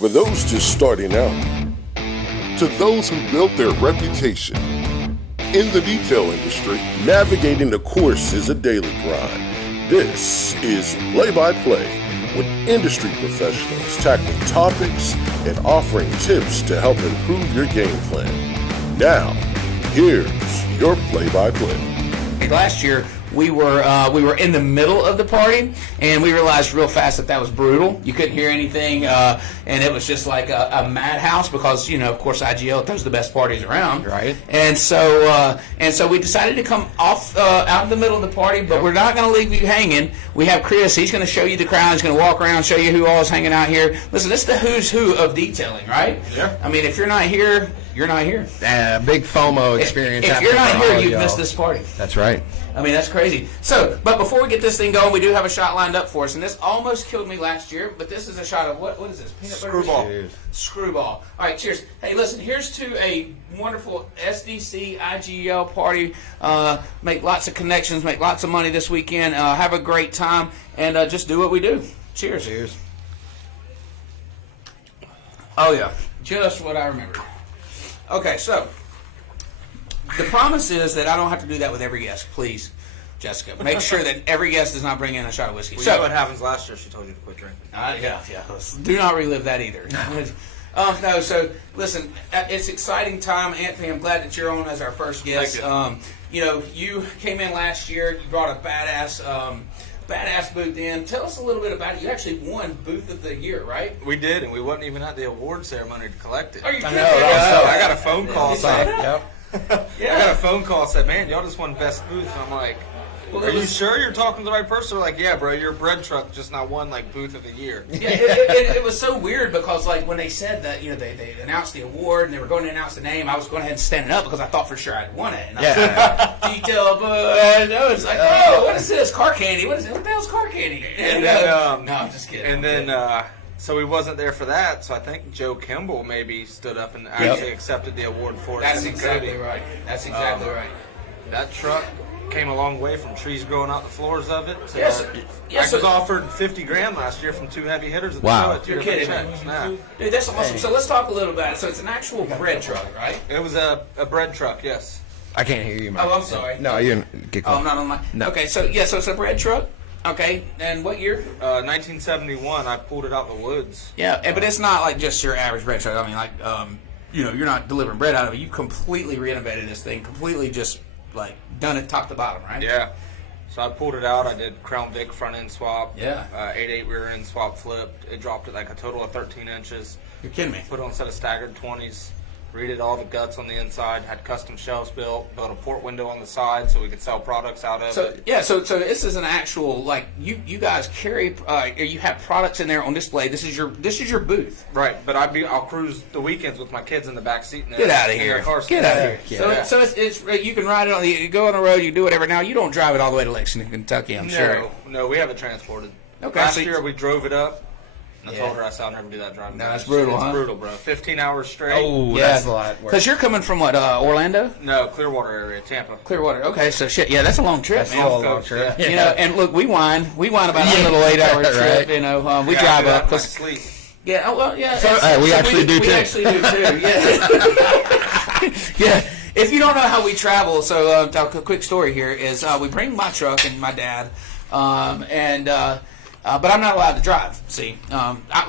For those just starting out, to those who built their reputation. In the detail industry, navigating the course is a daily grind. This is Play-by-Play with industry professionals tackling topics and offering tips to help improve your game plan. Now, here's your play-by-play. Last year, we were in the middle of the party, and we realized real fast that was brutal. You couldn't hear anything, and it was just like a madhouse because, of course, IGL throws the best parties around. Right. And so we decided to come off out of the middle of the party, but we're not going to leave you hanging. We have Chris. He's going to show you the crowd. He's going to walk around, show you who all is hanging out here. Listen, this is the who's who of detailing, right? Yeah. I mean, if you're not here, you're not here. Big FOMO experience. If you're not here, you've missed this party. That's right. I mean, that's crazy. So, but before we get this thing going, we do have a shot lined up for us, and this almost killed me last year, but this is a shot of, what is this? Peanut butter? Screwball. Cheers. Screwball. All right, cheers. Hey, listen, here's to a wonderful SDC IGL party. Make lots of connections, make lots of money this weekend, have a great time, and just do what we do. Cheers. Cheers. Oh, yeah. Just what I remember. Okay, so the promise is that I don't have to do that with every guest. Please, Jessica, make sure that every guest does not bring in a shot of whiskey. Well, you know what happens last year? She told you to quit drinking. Yeah. Do not relive that either. No, so listen, it's exciting time. Anthony, I'm glad that you're on as our first guest. Thank you. You came in last year. You brought a badass booth in. Tell us a little bit about it. You actually won Booth of the Year, right? We did, and we wasn't even at the award ceremony to collect it. Are you kidding? I got a phone call. Yep. I got a phone call that said, "Man, y'all just won best booth." And I'm like, well, "Are you sure you're talking to the right person?" They're like, "Yeah, bro, your bread truck just not won like Booth of the Year." Yeah, it was so weird because like when they said that they announced the award and they were going to announce the name, I was going ahead and standing up because I thought for sure I'd won it. And I was detail, but no, it's like, oh, what is this? Car candy? What is it? What the hell's car candy? And then, no, I'm just kidding. And then, so we wasn't there for that. So I think Joe Kimball maybe stood up and actually accepted the award for it. That's exactly right. That's exactly right. That truck came a long way from trees growing out the floors of it. So I was offered $50,000 last year from two heavy hitters at the Wow. show at two You're different kidding, checks. man. Nah. Dude, that's awesome. So let's talk a little about it. So it's an actual bread truck, right? It was a bread truck, yes. I can't hear you, man. Oh, I'm sorry. No, you get close. I'm not on my. No. Okay, so so it's a bread truck. Okay, and what year? 1971. I pulled it out the woods. Yeah, but it's not like just your average bread truck. I mean, like, you're not delivering bread out of it. You completely renovated this thing, completely just like done it top to bottom, right? Yeah. So I pulled it out. I did Crown Vic front end swap. Yeah. 8/8 rear end swap flipped. It dropped it like a total of 13 inches. You're kidding me. Put on a set of staggered 20s. Redid all the guts on the inside. Had custom shelves built a port window on the side so we could sell products out of it. So this is an actual, like, you guys carry, you have products in there on display. This is your booth. Right, but I'll cruise the weekends with my kids in the back seat. Get out of here! Get out of here! So it's you can ride it on you go on the road, you do whatever. Now you don't drive it all the way to Lexington, Kentucky, I'm sure. No, we have it transported. Okay, Last year we drove it up. I told her I'll never do that driving. No, that's brutal, It's huh? brutal, bro. 15 hours straight. Oh, that's a lot. Because you're coming from what, Orlando? No, Clearwater area, Tampa. Clearwater. Okay, so shit. Yeah, that's a long trip, That's man. a long trip. Yeah. And look, we whine about a little 8-hour trip. Right. We drive up. Cause sleep. Yeah. Oh well. Yeah. We actually do too. We actually do too. Yeah. Yeah. If you don't know how we travel, so a quick story here is we bring my truck and my dad, but I'm not allowed to drive. See, I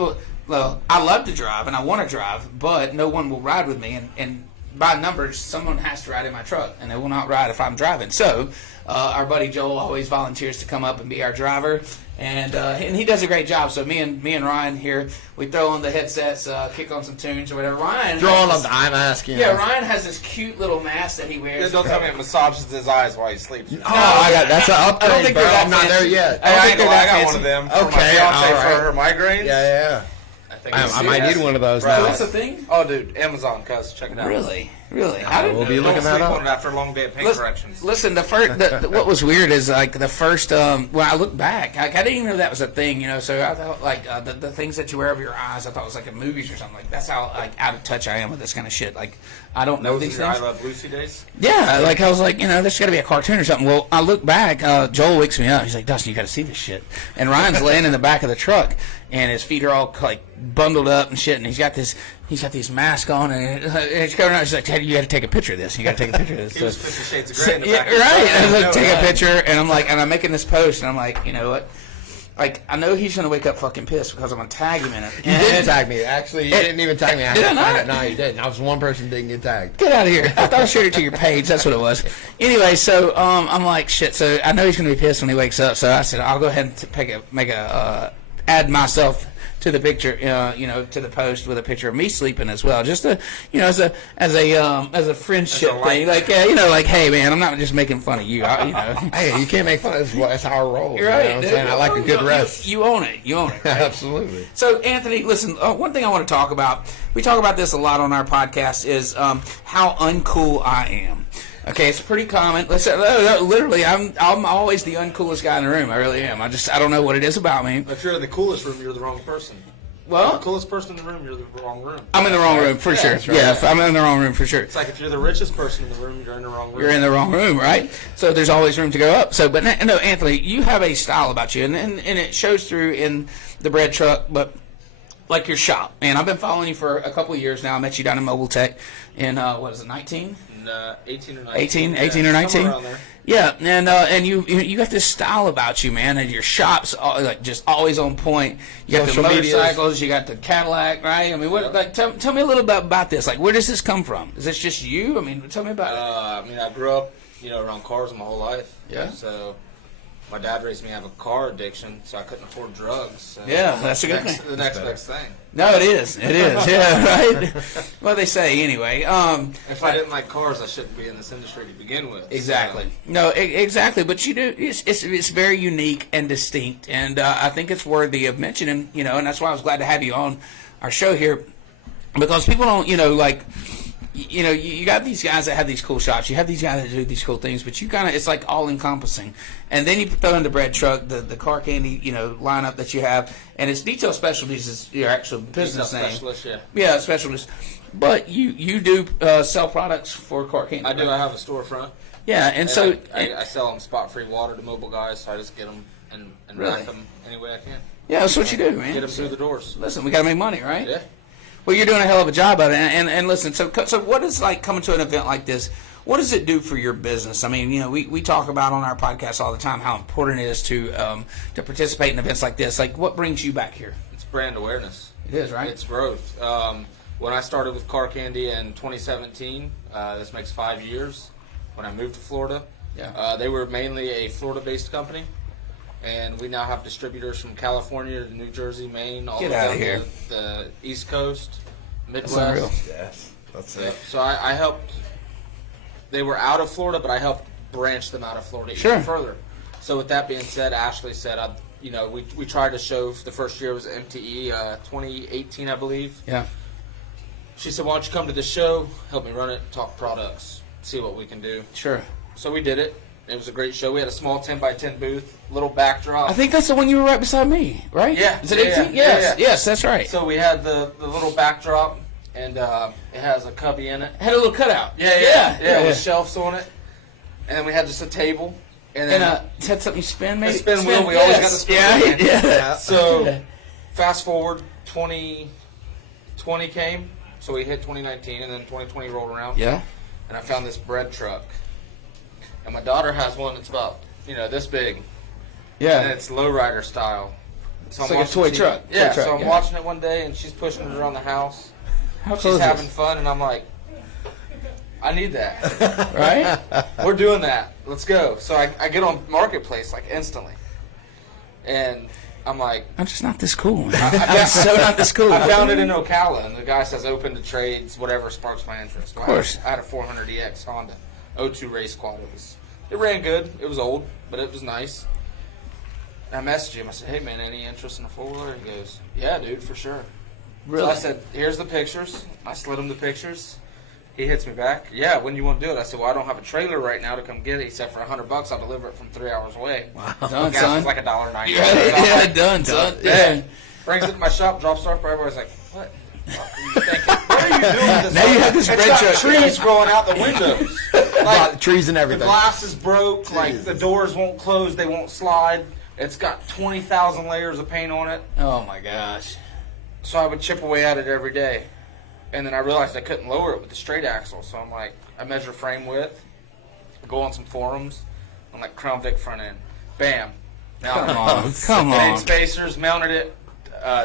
love to drive and I want to drive, but no one will ride with me. And by numbers, someone has to ride in my truck, and they will not ride if I'm driving. So our buddy Joel always volunteers to come up and be our driver, and he does a great job. So me and Ryan here, we throw on the headsets, kick on some tunes or whatever. Ryan Throwing on the eye mask. Yeah, Ryan has this cute little mask that he wears. Don't tell me it massages his eyes while he sleeps. That's an upgrade, I don't think bro. they're that I'm not there fancy. yet. I got one of them. For my Okay, fiance all right. for her migraines. Yeah. I might need one of those now. What's the thing? Oh, dude, Amazon, cuz check it out. Really? We'll be looking Don't that sleep on up. it after a long day of paint corrections. Listen, what was weird is like the first when I look back, I didn't even know that was a thing, So I thought like the things that you wear over your eyes, I thought it was like in movies or something. Like that's how like out of touch I am with this kind of shit. Like I don't know these things. I Love Lucy days. Yeah, like I was like, there's got to be a cartoon or something. Well, I look back, Joel wakes me up. He's like, Dustin, you got to see this shit. And Ryan's laying in the back of the truck, and his feet are all like bundled up and shit, and he's got these masks on, and he's coming around. She's like, "Hey, you got to take a picture of this. You got to take a picture of this." He was 50 Shades of Grey in the back. Right. I was like, take a picture, and I'm like, and I'm making this post, and I'm like, you know what? Like, I know he's gonna wake up fucking pissed because I'm gonna tag him in it. You didn't tag me. Actually, you didn't even tag me. I Did I had to find not? it. No, you didn't. I was one person who didn't get tagged. Get out of here. I thought I shared it to your page. That's what it was. Anyway, so I'm like, shit. So I know he's going to be pissed when he wakes up. So I said, I'll go ahead and add myself to the picture, to the post with a picture of me sleeping as well, just to, as a friendship thing, like, like, hey man, I'm not just making fun of you, Hey, you can't make fun of this. That's how it rolls. You're right, you know what I'm saying? I like a good rest. You own it. Right? Absolutely. So Anthony, listen, one thing I want to talk about, we talk about this a lot on our podcast, is how uncool I am. Okay, it's pretty common. Literally, I'm always the uncoolest guy in the room. I really am. I don't know what it is about me. If you're in the coolest room, you're the wrong person. Well, the coolest person in the room, you're the wrong room. I'm in the wrong room for sure. Right. Yeah, I'm in the wrong room for sure. It's like if you're the richest person in the room, you're in the wrong room. You're in the wrong room, right? So there's always room to go up. So, but no, Anthony, you have a style about you, and it shows through in the bread truck, but like your shop. And I've been following you for a couple of years now. I met you down in Mobile Tech in, 19? 18 or 19. 18 or 19? Somewhere around there. Yeah, and you got this style about you, man, and your shop's like just always on point. You got the motorcycles, you got the Cadillac, right? I mean, tell me a little bit about this. Like, where does this come from? Is this just you? I mean, tell me about it. I grew up, around cars my whole life. Yeah. So my dad raised me to have a car addiction, so I couldn't afford drugs. So Yeah, that's a good thing. The next best thing. No, it is. Yeah, right? Well, they say anyway. If I didn't like cars, I shouldn't be in this industry to begin with. Exactly. So. No, exactly. But you do. It's very unique and distinct, and I think it's worthy of mentioning. And that's why I was glad to have you on our show here, because people don't, you got these guys that have these cool shops. You have these guys that do these cool things, but you it's like all encompassing. And then you throw in the bread truck, the car candy, lineup that you have, and it's Detail Specialties is your actual business name. Specialist, yeah. Yeah, specialist. But you do sell products for car candy. I do. Right? I have a storefront. Yeah, and so I sell them spot-free water to mobile guys, so I just get them and Really? rack them any way I can. yeah, that's what you do, man. Get them through the doors. Listen, we got to make money, right? Yeah. Well, you're doing a hell of a job at it. And listen, so what is like coming to an event like this? What does it do for your business? I mean, we talk about on our podcast all the time how important it is to participate in events like this. Like, what brings you back here? It's brand awareness. It is, right? It's growth. When I started with Car Candy in 2017, this makes 5 years, when I moved to Florida, they were mainly a Florida-based company. And we now have distributors from California to New Jersey, Maine, all the way down to the East Coast, Midwest. That's unreal. Yes. That's it. So I helped. They were out of Florida, but I helped branch them out of Florida Sure. even further. So with that being said, Ashley said, we tried to show. The first year was MTE, 2018, I believe. Yeah. She said, "Why don't you come to the show, help me run it, talk products, see what we can do." Sure. So we did it. It was a great show. We had a small 10x10 booth, little backdrop. I think that's the one you were right beside me, right? Yeah. Is it 18? Yes. Yeah. Yes, that's right. So we had the little backdrop, and it has a cubby in it. It had a little cutout. Yeah. With shelves on it. And then we had just a table. And then it had something you spin, maybe? a spin wheel. We always got the spin wheel. Yeah. So fast forward, 2020 came. So we hit 2019, and then 2020 rolled around. Yeah. And I found this bread truck. And my daughter has one that's about, this big. Yeah. And it's lowrider style. So It's I'm like a watching toy TV. truck. Yeah, Toy truck, so I'm yeah. watching it one day, and she's pushing it around the house. How She's close is having it? fun, and I'm like, I need that. Right? We're doing that. Let's go. So I get on Marketplace, like, instantly. And I'm like, I'm just not this cool. I'm so not this cool. I found it in Ocala, and the guy says open to trades, whatever sparks my interest. Well, Of course. I had a 400EX Honda 02 race quad. It ran good. It was old, but it was nice. And I messaged him. I said, "Hey, man, any interest in a four-wheeler?" He goes, "Yeah, dude, for sure." Really? So I said, "Here's the pictures." I slid him the pictures. He hits me back. "Yeah, when you want to do it?" I said, "Well, I don't have a trailer right now to come get it." He said, "For $100, I'll deliver it from 3 hours away." Done, Gas son. was like $1.90. Yeah, done, son. Yeah. Brings it to my shop, drops it off. Everybody's like, "What? the fuck are you thinking? What are you doing with this?" Now you have this It's bread got truck. trees growing out the windows. Like, Trees and the everything. glass is broke. Like the doors won't close, they won't slide. It's got 20,000 layers of paint on it. Oh my gosh. So I would chip away at it every day. And then I realized I couldn't lower it with the straight axle. So I'm like, I measure frame width, go on some forums. I'm like, Crown Vic front end. Bam. Now, Come on. spacers, mounted it,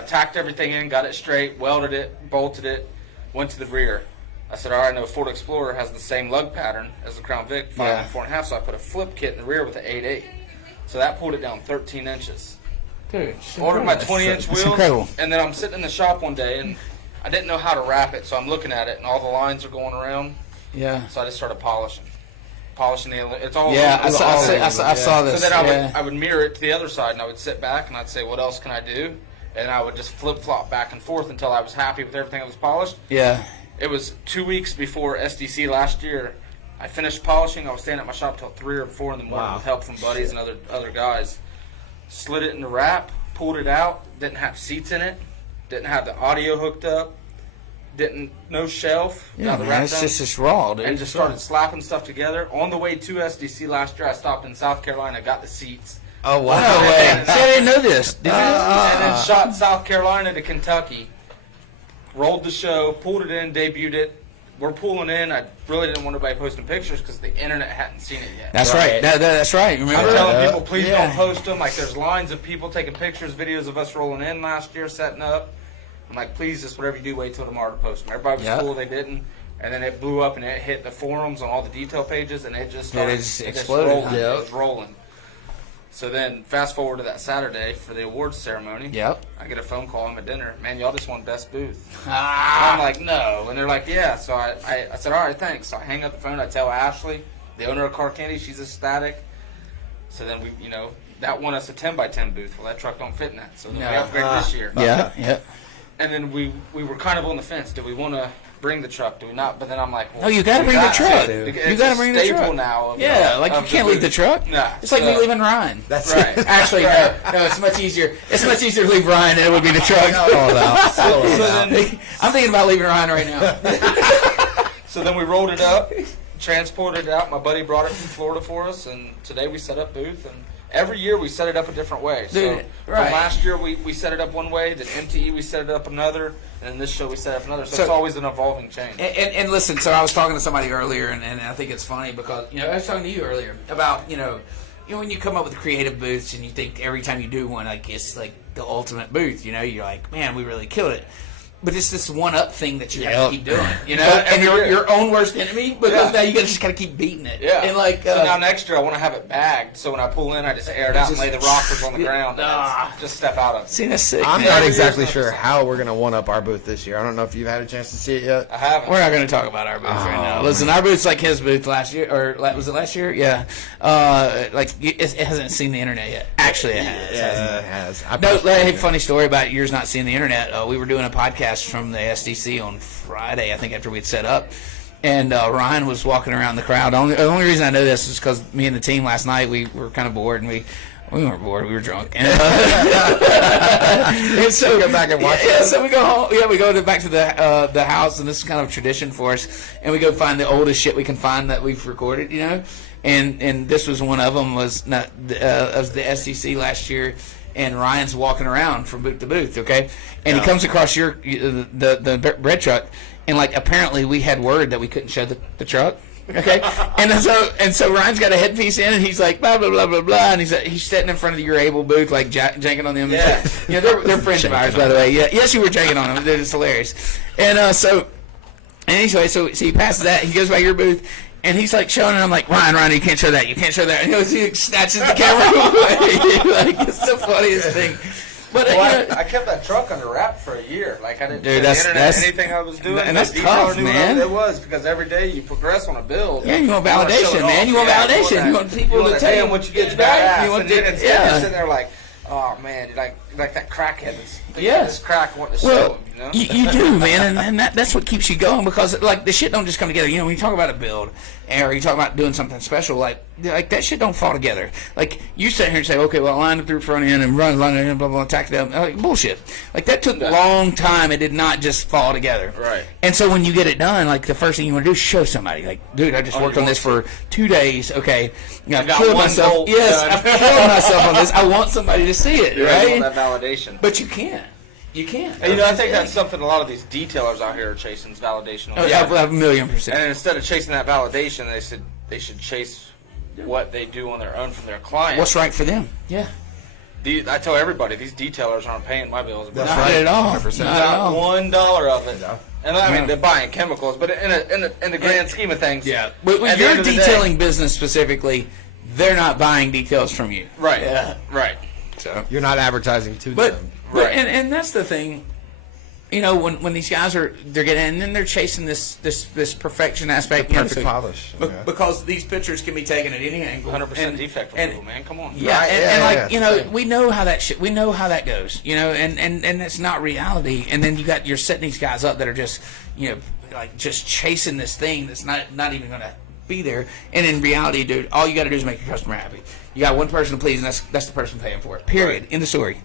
tacked everything in, got it straight, welded it, bolted it, went to the rear. I said, all right, I know Ford Explorer has the same lug pattern as the Crown Vic, 5 and 4.5, so I put a flip kit in the rear with an 8.8. So that pulled it down 13 inches. Dude, Ordered my 20-inch wheels, incredible. and then I'm sitting in the shop one day, and I didn't know how to wrap it, so I'm looking at it, and all the lines are going around. Yeah. So I just started polishing the. It's all. Yeah, I saw this. So then I would mirror it to the other side, and I would sit back, and I'd say, "What else can I do?" And I would just flip flop back and forth until I was happy with everything that was polished. Yeah. It was 2 weeks before SDC last year. I finished polishing. I was staying at my shop till 3 or 4 in the morning with help from buddies and other guys. Slid it in the wrap, pulled it out. Didn't have seats in it. Didn't have the audio hooked up. No shelf. Yeah, man, it's just raw, dude. And just started slapping stuff together. On the way to SDC last year, I stopped in South Carolina, got the seats. Oh, wow. No way. See, I didn't know this. Did you? And then shot South Carolina to Kentucky. Rolled the show, pulled it in, debuted it. We're pulling in. I really didn't want anybody posting pictures because the internet hadn't seen it yet. That's right. That's right. Remember? I'm telling people, please don't post them. Like, there's lines of people taking pictures, videos of us rolling in last year, setting up. I'm like, please, just whatever you do, wait till tomorrow to post them. Everybody was cool, they didn't. And then it blew up and it hit the forums on all the detail pages, and it just started. It just exploded. It was rolling. So then, fast forward to that Saturday for the awards ceremony. Yep. I get a phone call. I'm at dinner. Man, y'all just won best booth. Ah. And I'm like, no. And they're like, yeah. So I said, all right, thanks. So I hang up the phone. I tell Ashley, the owner of Car Candy, she's ecstatic. So then we, that won us a 10x10 booth. Well, that truck don't fit in that. So then we upgraded this year. Yeah. And then we were kind of on the fence. Do we want to bring the truck? Do we not? But then I'm like, well, no, you got to bring the truck. You got to bring the truck. Staple now. Like you can't leave the truck. No, it's like me leaving Ryan. That's right. Actually, no, it's much easier. It's much easier to leave Ryan than it would be the truck. I'm thinking about leaving Ryan right now. So then we rolled it up, transported it out. My buddy brought it from Florida for us, and today we set up booth. And every year we set it up a different way. So from last year we set it up one way, then MTE we set it up another, and then this show we set it up another. So it's always an evolving change. And listen, so I was talking to somebody earlier, and I think it's funny because I was talking to you earlier about when you come up with creative booths and you think every time you do one, like it's like the ultimate booth. You're like, man, we really killed it. But it's this one-up thing that you have to keep doing, and you're your own worst enemy because now you just gotta keep beating it. Yeah. And so now next year I want to have it bagged, so when I pull in, I just air it out and lay the rockers on the ground and just step out of it. See, that's sick. I'm not exactly sure how we're gonna one up our booth this year. I don't know if you've had a chance to see it yet. I haven't. We're not going to talk about our booth right now. Listen, our booth's like his booth last year, or was it last year? Yeah. It hasn't seen the internet yet. Actually, it has. Yeah, it has. No, hey, funny story about yours not seeing the internet. We were doing a podcast from the SDC on Friday, I think, after we'd set up. And Ryan was walking around the crowd. The only reason I know this is because me and the team last night, we were kind of bored, and we weren't bored. We were drunk. And so we go back and watch it. So we go home. Yeah, we go back to the house, and this is kind of tradition for us. And we go find the oldest shit we can find that we've recorded, And this was one of them. Was the SDC last year. And Ryan's walking around from booth to booth, okay? And he comes across the bread truck, and apparently we had word that we couldn't show the truck, okay? and so Ryan's got a headpiece in, and he's like blah blah blah blah blah, and he's sitting in front of your Able booth janking on them. Yeah, they're friends of ours, by the way. Yeah, yes, you were janking on them. It's hilarious. And anyway, so he passes that. He goes by your booth. And he's showing it. I'm like, Ryan, you can't show that. You can't show that. And he snatches the camera away. It's the funniest thing. But I kept that truck under wrap for a year. I didn't show the internet anything I was doing. And that's tough, man. It was because every day you progress on a build. Yeah, you want validation, man. You want validation. You want people to tell you what you get badass. And then it's sitting there like, oh man, like that crackhead. Yes. This crack wanting to Well, show him, you know? you do, man, and that's what keeps you going, because like the shit don't just come together. You know, when you talk about a build, or you talk about doing something special, like that shit don't fall together. Like you sit here and say, okay, well, line it through front end and run line it in, blah blah, attack them. Like bullshit. Like that took a long time. It did not just fall together. Right. And so when you get it done, like the first thing you want to do is show somebody. Like, dude, I just worked on this for 2 days. Okay, I've got killed one myself. bolt Yes, done. I've killed myself on this. I want somebody to see it, You right? want that validation. But you can't. You can't. And, I think that's something a lot of these detailers out here are chasing is validation. On Oh, yeah, 1,000,000%. And instead of chasing that validation, they should chase what they do on their own from their clients. What's right for them? Yeah. I tell everybody, these detailers aren't paying my bills. Not at all. 100%. Not at all. $1 of it. No. And I mean, they're buying chemicals, but in the grand scheme of things, Yeah. But when at the you're end of the day- detailing business specifically, they're not buying details from you. right? Yeah. Right. So. You're not advertising to But, them. but Right. and that's the thing. You know, when these guys they're getting, and then they're chasing this perfection aspect, Perfect polish. Yeah. because these pictures can be taken at any angle. 100% And- defect and- removal, man. Come on. Yeah, Right, and, yeah, and like yeah. you know, we know how that goes. You know, and it's not reality. And then you're setting these guys up that are just like just chasing this thing that's not even going to be there. And in reality, dude, all you got to do is make your customer happy. You got one person to please, and that's the person paying for it. Period. Right. In the story.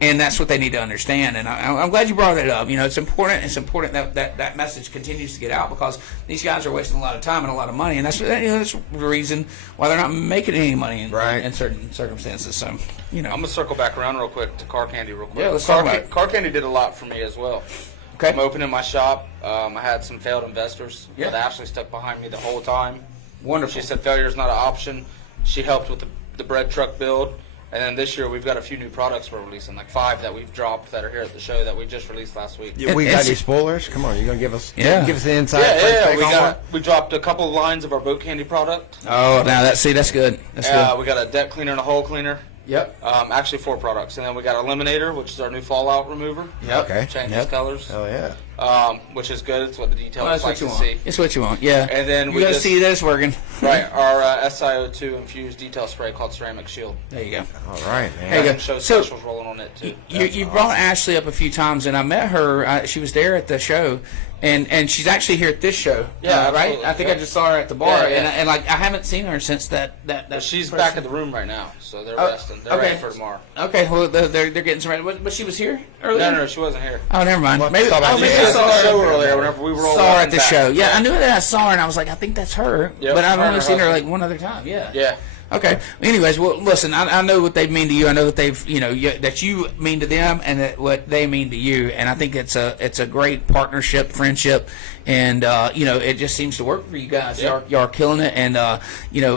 And that's what they need to understand. And I'm glad you brought it up. You know, it's important. It's important that message continues to get out, because these guys are wasting a lot of time and a lot of money, and that's the reason why they're not making any money in certain circumstances. So, I'm gonna circle back around real quick to Car Candy real quick. Yeah, let's talk about it. Car Candy did a lot for me as well. Okay. I'm opening my shop. I had some failed investors, Yeah. but Ashley stuck behind me the whole time. Wonderful. She said failure is not an option. She helped with the bread truck build. And then this year we've got a few new products we're releasing, like 5 that we've dropped that are here at the show that we just released last week. Yeah, we got any spoilers? Come on, you gonna give us Yeah. give us the inside? Yeah. We dropped a couple of lines of our boat candy product. Oh, now that's good. That's good. We got a deck cleaner and a hole cleaner. Yep. Actually 4 products, and then we got Eliminator, which is our new fallout remover. Yep. Okay. Changes colors. Oh yeah. Which is good. It's what the Well, detailers that's like what you to want. see. It's what you want. Yeah. And then you we gotta just- see that it's working. Right, our SiO2 infused detail spray called Ceramic Shield. There you go. All right, man. There you go. Some show So- specials rolling on it too. You brought Ashley up a few times, and I met her. She was there at the show, and she's actually here at this show. Yeah, right. absolutely, I think yeah. I just saw her at the bar, Yeah, yeah. And like I haven't seen her since that. She's person. back in the room right now, so they're Oh, resting. They're okay. ready for tomorrow. Okay, well they're getting some ready. But she was here earlier. No, she wasn't here. Oh, never mind. Maybe stop by oh, the maybe show. I She was saw at the her. show earlier whenever we were all Saw her at walking the back. show. Yeah, I knew that I saw her, and I was like, I think that's her. Yep, but I've her and only her seen her husband. like one other time. Yeah. Yeah. Okay. Anyways, well, listen. I know what they mean to you. I know what they've, that you mean to them, and that what they mean to you. And I think it's a great partnership, friendship, and it just seems to work for you guys. Yep. Y'all are killing it, and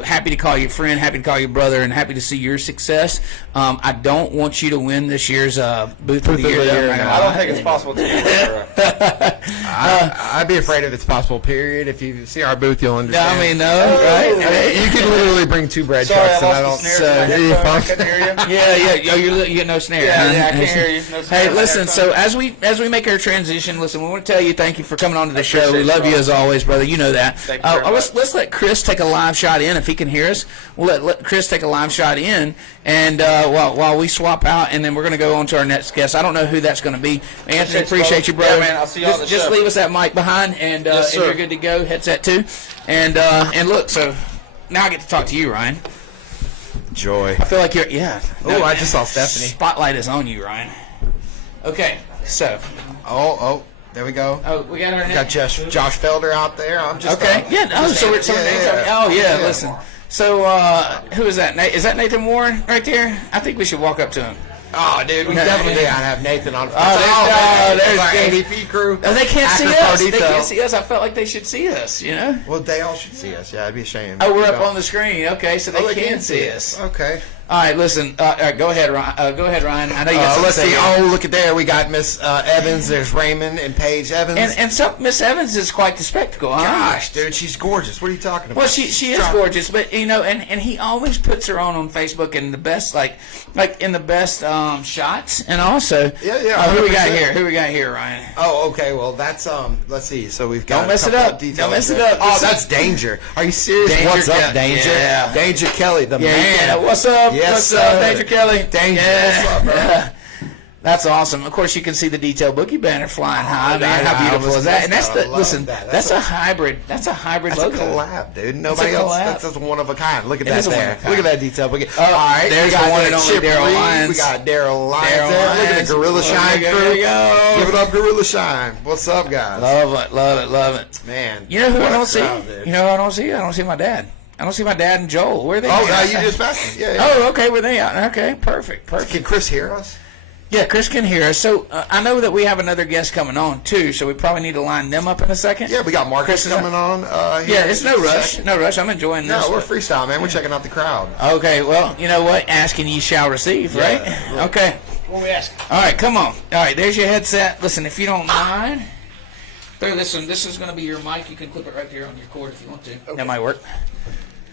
happy to call you friend, happy to call you brother, and happy to see your success. I don't want you to win this year's booth of the year. though. I'm not gonna I don't lie. think it's possible to. I'd be afraid if it's possible. Period. If you see our booth, you'll No, understand. I mean, no, right? You can literally bring 2 bread Sorry, trucks, I and I don't. lost the snare to my Yeah, headphone. I fine. couldn't hear you. Yeah. Oh, you get no snare. huh? Yeah, I can't hear you. No snare Hey, in my listen. So headphone. as we make our transition, listen, we want to tell you thank you for coming on to the show. We appreciate love you, you Rob. as always, brother. You know that. Thank you very Let's let Chris take a live shot in if he can hear us. We'll let Chris take a live shot in, and while we swap out, and then we're going to go on to our next guest. I don't know who that's going to be. Anthony, appreciate you, brother. Yeah, man, I'll see y'all at the Just show. leave us that mic behind, and Yes, and sir. you're good to go. Headset too, and look. So now I get to talk to you, Ryan. Joy. I feel like you're Oh, I just saw Stephanie. Spotlight is on you, Ryan. Okay, so There we go. we got our Got Josh Felder out there. I'm just Okay, yeah. Oh, so we're Oh, yeah. Listen. So who is that? Is that Nathan Warren right there? I think we should walk up to him. Oh, dude, we definitely did. I'd have Nathan on. there's our Dave. ADP crew. Oh, they can't see Actor us. They Tardito. can't see us. I felt like they should see us. Well, they all should see us. Yeah, it'd be a shame. Oh, we're up on the screen. Okay, so they can see us. Okay. All right, listen. All right, go ahead, Ryan. Go ahead, Ryan. I know you got something Let's to say see. here. Oh, look at there. We got Miss Evans. There's Raymond and Paige Evans. And some Miss Evans is quite the spectacle, huh? Gosh, dude, she's gorgeous. What are you talking about? Well, she is gorgeous, but and he always puts her on Facebook in the best like in the best shots, and also Yeah, who we got 100%. here? Who we got here, Ryan? Oh, okay. Well, that's let's see. So we've got. Don't mess a it couple up. of details Don't mess it there. up. Oh, This is- that's Danger. Are you serious? Danger What's up, Kelly. Danger? Yeah. Danger Kelly, the man. Yeah. What's up? Yes, What's up, sir. Danger Kelly? Danger. Yeah. What's up, bro? That's awesome. Of course, you can see the Detail Bookie banner flying high. Man, how beautiful is that? And that's that's a hybrid. That's a hybrid That's logo. a collab, dude. Nobody else. That's just one of a kind. Look at that is a one there. of a kind. Look at that Detail Bookie. Oh, all right, there's the one and only Chip Daryl Reed. Lyons. We got Daryl Lyons Daryl there. Look at Lyons. the Gorilla Shine There crew. you go. Give it up, Gorilla Shine. What's up, guys? Love it. Man, You know who what I a don't see? crowd, dude. You know who I don't see? I don't see my dad. I don't see my dad and Joel. Where are they? Oh, at? you just passed. Yeah. Oh, okay. Where they at? Okay, perfect. Can Chris hear us? Yeah, Chris can hear us. So I know that we have another guest coming on too. So we probably need to line them up in a second. Yeah, we got Marcus Chris is coming on. Yeah, it's no rush. No rush. I'm enjoying this. No, we're freestyle, man. We're checking out the crowd. Okay. Well, you know what? Asking ye shall receive, right? Yeah. Okay. What we asking? All right, come on. All right, there's your headset. Listen, if you don't mind, throw this one. This is going to be your mic. You can clip it right there on your cord if you want to. Okay. That might work.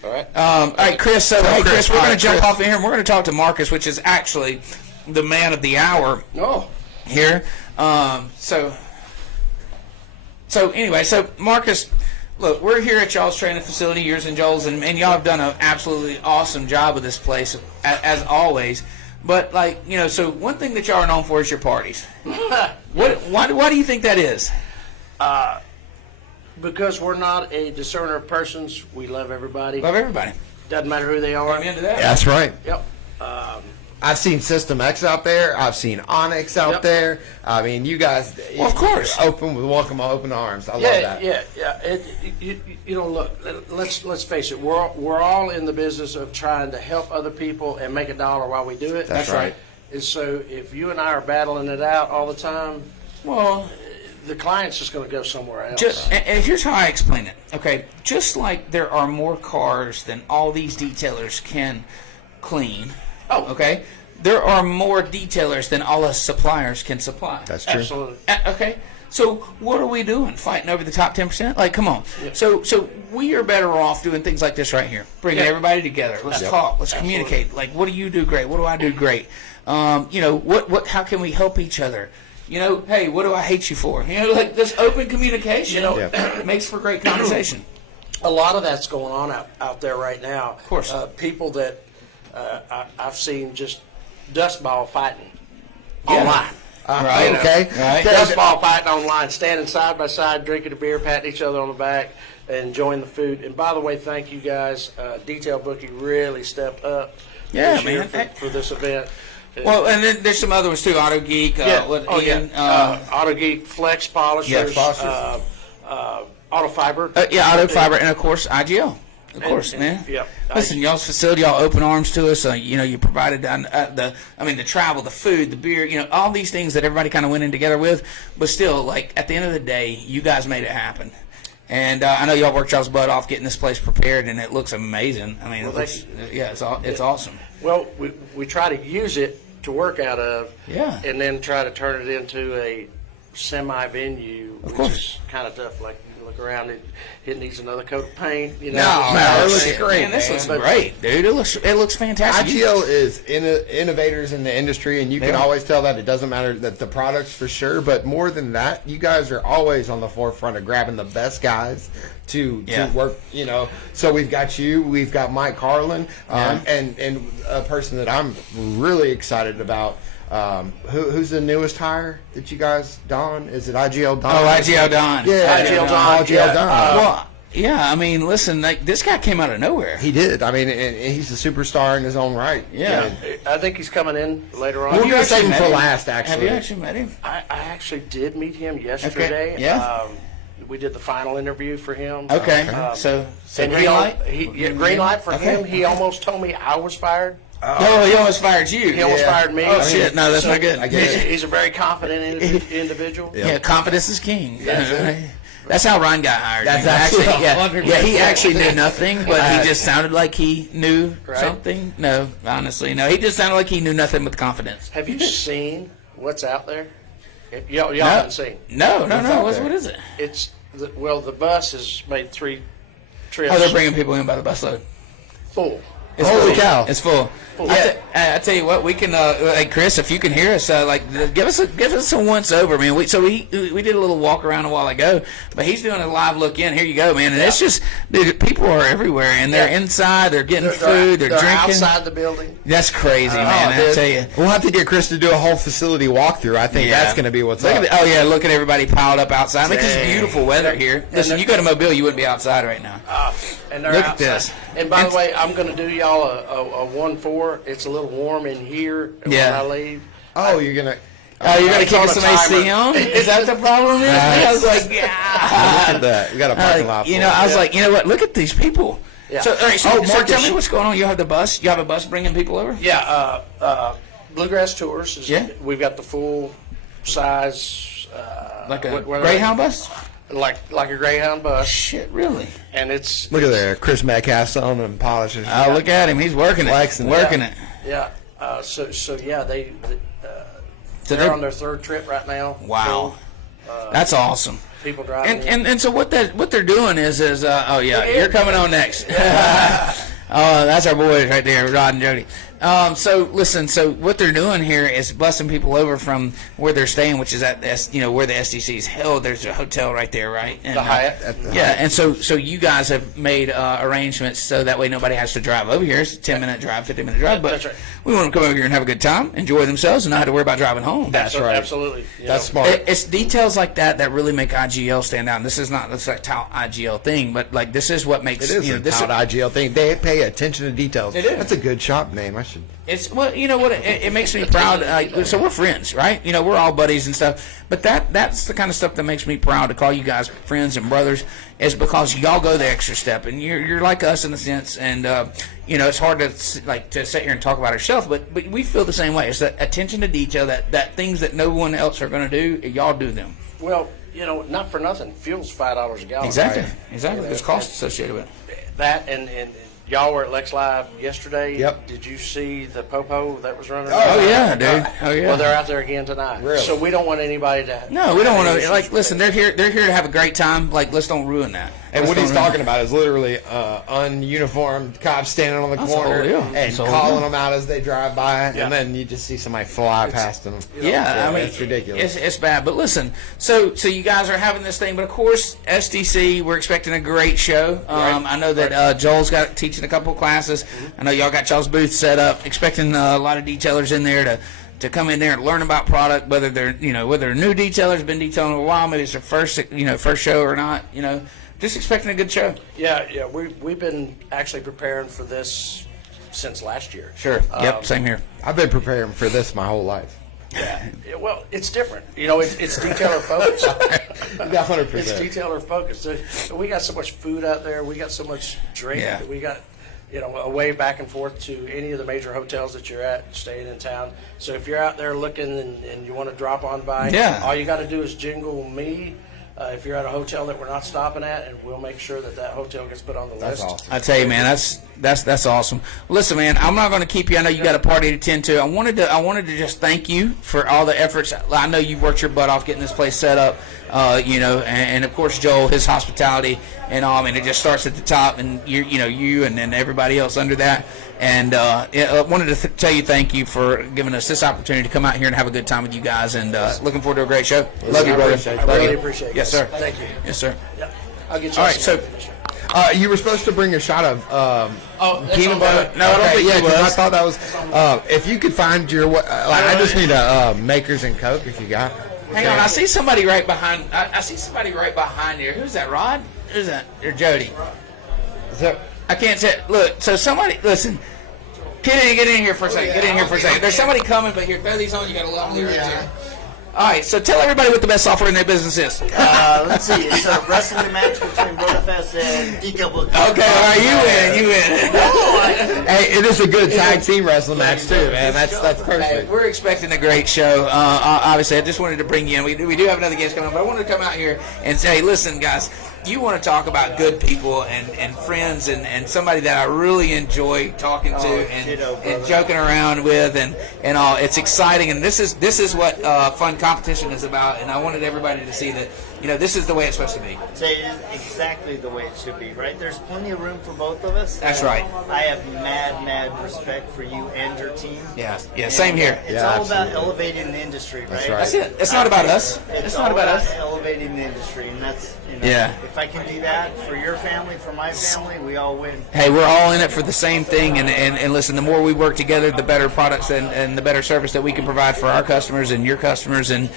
All right. All right, Chris. So, hey, Chris, we're all going right, to jump Chris. off in here, and we're going to talk to Marcus, which is actually the man of the hour No. here. So anyway, so Marcus, look, we're here at y'all's training facility, yours and Joel's, and y'all have done an absolutely awesome job with this place, as always. But, like, you know, so one thing that y'all are known for is your parties. Why do you think that is? Because we're not a discerner of persons. We love everybody. Love everybody. Doesn't matter who they are. I'm into that. That's right. Yep. I've seen System X out there. I've seen Onyx out Yep. there. I mean, you guys. Well, of course. Welcome open arms. I love that. Yeah. You know, look. Let's face it. We're all in the business of trying to help other people and make a dollar while we do it. That's right. And so, if you and I are battling it out all the time, Well, the client's just going to go somewhere else. and here's how I explain it. Okay, just like there are more cars than all these detailers can clean. Oh. Okay, there are more detailers than all us suppliers can supply. That's true. Absolutely. Okay, so what are we doing? Fighting over the top 10%? Like, come on. Yeah. So we are better off doing things like this right here, bringing Yeah. everybody together. Let's Yep. talk. Let's Absolutely. communicate. Like, what do you do great? What do I do great? You know, what? How can we help each other? You know, hey, what do I hate you for? You know, like this open communication. You know, It makes for great conversation. A lot of that's going on out there right now. Of course. People that I've seen just dust ball fighting Yeah. online. Right. Okay. Right. Dust ball fighting online, standing side by side, drinking a beer, patting each other on the back, and enjoying the food. And by the way, thank you guys. Detail Bookie really stepped up Yeah, this year man. for this event. Well, and then there's some other ones too. Auto Geek. Ian, Auto Geek, Flex Polishers, Yeah, polishers. Auto Fiber. Auto Fiber, and of course IGL. Of course, and- man. yep. Listen, y'all's facility, y'all open arms to us. You know, you provided the travel, the food, the beer. You know, all these things that everybody kind of went in together with. But still, like at the end of the day, you guys made it happen. And I know y'all worked y'all's butt off getting this place prepared, and it looks amazing. I mean, Well, it's awesome. Well, we try to use it to work out of, Yeah. and then try to turn it into a semi-venue, which course. is kind of tough. Like, you look around, it needs another coat of paint. You know, No, it looks Man, great, this man. looks great, dude. It looks fantastic. IGL is innovators in the industry, and you can are. always tell that it doesn't matter that the products for sure, but more than that, you guys are always on the forefront of grabbing the best guys to work. You know, so we've got you, we've got Mike Carlin, and a person that I'm really excited about. Who's the newest hire that you guys, Don? Is it IGL Don? Oh, IGL Don. Yeah, IGL Don. IGL Don. Well, yeah. I mean, listen, like this guy came out of nowhere. He did. I mean, and he's a superstar in his own right. Yeah. I think he's coming in later on. We're going to actually save him met for him? last, Have actually. you actually met him? I actually did meet him yesterday. Yeah. We did the final interview for him. Okay. Um, So and green light. green light for Okay. him. He almost told me I was fired. Oh, he almost fired you. He almost fired me. Oh shit! No, that's not good. I get it. He's a very confident individual. Yeah, confidence is king. That's how Ron got hired. That's actually, absolutely he actually knew nothing, but he just sounded like he knew Right. something. No, honestly, no. He just sounded like he knew nothing with confidence. Have you seen what's out there? Y'all haven't seen. No. out What there? is it? It's the bus has made 3 trips Oh, they're bringing people in by the busload. full. It's Holy full. cow. It's full. I tell you what, we can like Chris, if you can hear us, give us a once over, man. We did a little walk around a while ago, but he's doing a live look in. Here you go, man. And it's just, dude, people are everywhere, and they're inside, they're getting food, they're drinking outside the building. That's crazy, man. I tell you, we'll have to get Chris to do a whole facility walkthrough. I think that's going to be what's up. Oh yeah, look at everybody piled up outside. I mean, it's beautiful weather here. Listen, you go to Mobile, you wouldn't be outside right now. And they're look outside. at this. And by the way, I'm going to do y'all a 1-4. It's a little warm in here when I leave. Oh, you're going to... Oh, you're going to kick some AC on? Is that the problem? I was like, yeah. Look at that. We got a parking lot. I was like, you know what? Look at these people. Yeah. So, all right, so tell me what's going on. You have the bus? You have a bus bringing people over? Yeah. Bluegrass Tours. We've got the full size. Like a Greyhound bus? Like a Greyhound bus. Shit, really? And it's... Look at there. Chris Metcalf's on and polishing. Oh, look at him. He's working it. Working it. Yeah. They're on their third trip right now. Wow. That's awesome. People driving. And so what they're doing is you're coming on next. That's our boys right there, Rod and Jody. So listen, so what they're doing here is busing people over from where they're staying, which is at where the SDC is held. There's a hotel right there, right? And, the Hyatt. And so you guys have made arrangements so that way nobody has to drive over here. It's a 10-minute drive, 15-minute drive, but that's right. We want them to come over here and have a good time, enjoy themselves, and not have to worry about driving home. That's right. Absolutely. That's smart. It's details like that really make IGL stand out. And this is not a tout IGL thing, but like this is what makes it is a tout IGL thing. They pay attention to details. It is. That's a good shop name. I should. It's you know what it makes me proud. So we're friends, right? We're all buddies and stuff. But that's the kind of stuff that makes me proud to call you guys friends and brothers, is because y'all go the extra step, and you're like us in a sense. And it's hard to sit here and talk about ourselves, but we feel the same way. It's that attention to detail, that things that no one else are going to do, y'all do them. Well, not for nothing. Fuel's $5 a gallon. Exactly. Right? Exactly. There's costs associated with it. That and y'all were at Lex Live yesterday. Yep. Did you see the popo that was running? Oh yeah, dude. Oh yeah. Well, they're out there again tonight. Really? So we don't want anybody to. No, we don't want to. Listen, they're here to have a great time. Let's don't ruin that. And what he's talking about is literally ununiformed cops standing on the corner and calling them out as they drive by, and then you just see somebody fly past them. Yeah, I mean, it's ridiculous. It's bad. But listen, so you guys are having this thing, but of course, SDC, we're expecting a great show. I know that Joel's got teaching a couple of classes. I know y'all got y'all's booth set up. Expecting a lot of detailers in there to come in there and learn about product, whether they're new detailers, been detailing a while, maybe it's their first show or not. Just expecting a good show. Yeah. We've been actually preparing for this since last year. Sure. Yep. Same here. I've been preparing for this my whole life. Yeah. Well, it's different. It's detailer focused. 100%. It's detailer focused. We got so much food out there. We got so much drink. Yeah. We got a way back and forth to any of the major hotels that you're at, staying in town. So if you're out there looking and you want to drop on by, all you got to do is jingle me. If you're at a hotel that we're not stopping at, and we'll make sure that hotel gets put on the list. That's awesome. I tell you, man, that's awesome. Listen, man, I'm not going to keep you. I know you got a party to tend to. I wanted to just thank you for all the efforts. I know you've worked your butt off getting this place set up. And of course Joel, his hospitality and all. I mean, it just starts at the top, and you and then everybody else under that. And I wanted to tell you thank you for giving us this opportunity to come out here and have a good time with you guys. And looking forward to a great show. Love you, brother. I really appreciate it. Yes, sir. Thank you. Yes, sir. Yeah. I'll get you. All right, so. You were supposed to bring a shot of peanut butter. No, I don't think you was. I thought that was. If you could find I just need a Makers and Coke if you got. Hang on, I see somebody right behind. I see somebody right behind here. Who's that? Rod? Who's that? Or Jody? I can't say. Look, so somebody listen. Get in here for a second. Get in here for a second. There's somebody coming, but here, throw these on. You got a lovely right here. All right, so tell everybody what the best software in their business is. Let's see. It's a wrestling match between Brotherfest and Detail Bookie. Okay, all right, you win. Hey, it is a good tag team wrestling match too, man. That's perfect. Hey, we're expecting a great show. Obviously, I just wanted to bring you in. We do have another guest coming up, but I wanted to come out here and say, listen, guys, you want to talk about good people and friends and somebody that I really enjoy talking to and joking around with and all. It's exciting, and this is what fun competition is about. And I wanted everybody to see that this is the way it's supposed to be. Say it is exactly the way it should be, right? There's plenty of room for both of us. That's right. I have mad respect for you and your team. Yeah, same here. It's all about elevating the industry, right? That's right. That's it. It's not about us. It's not all about us. elevating the industry, and that's, if I can do that for your family, for my family, we all win. Hey, we're all in it for the same thing, and listen, the more we work together, the better products and the better service that we can provide for our customers and your customers, and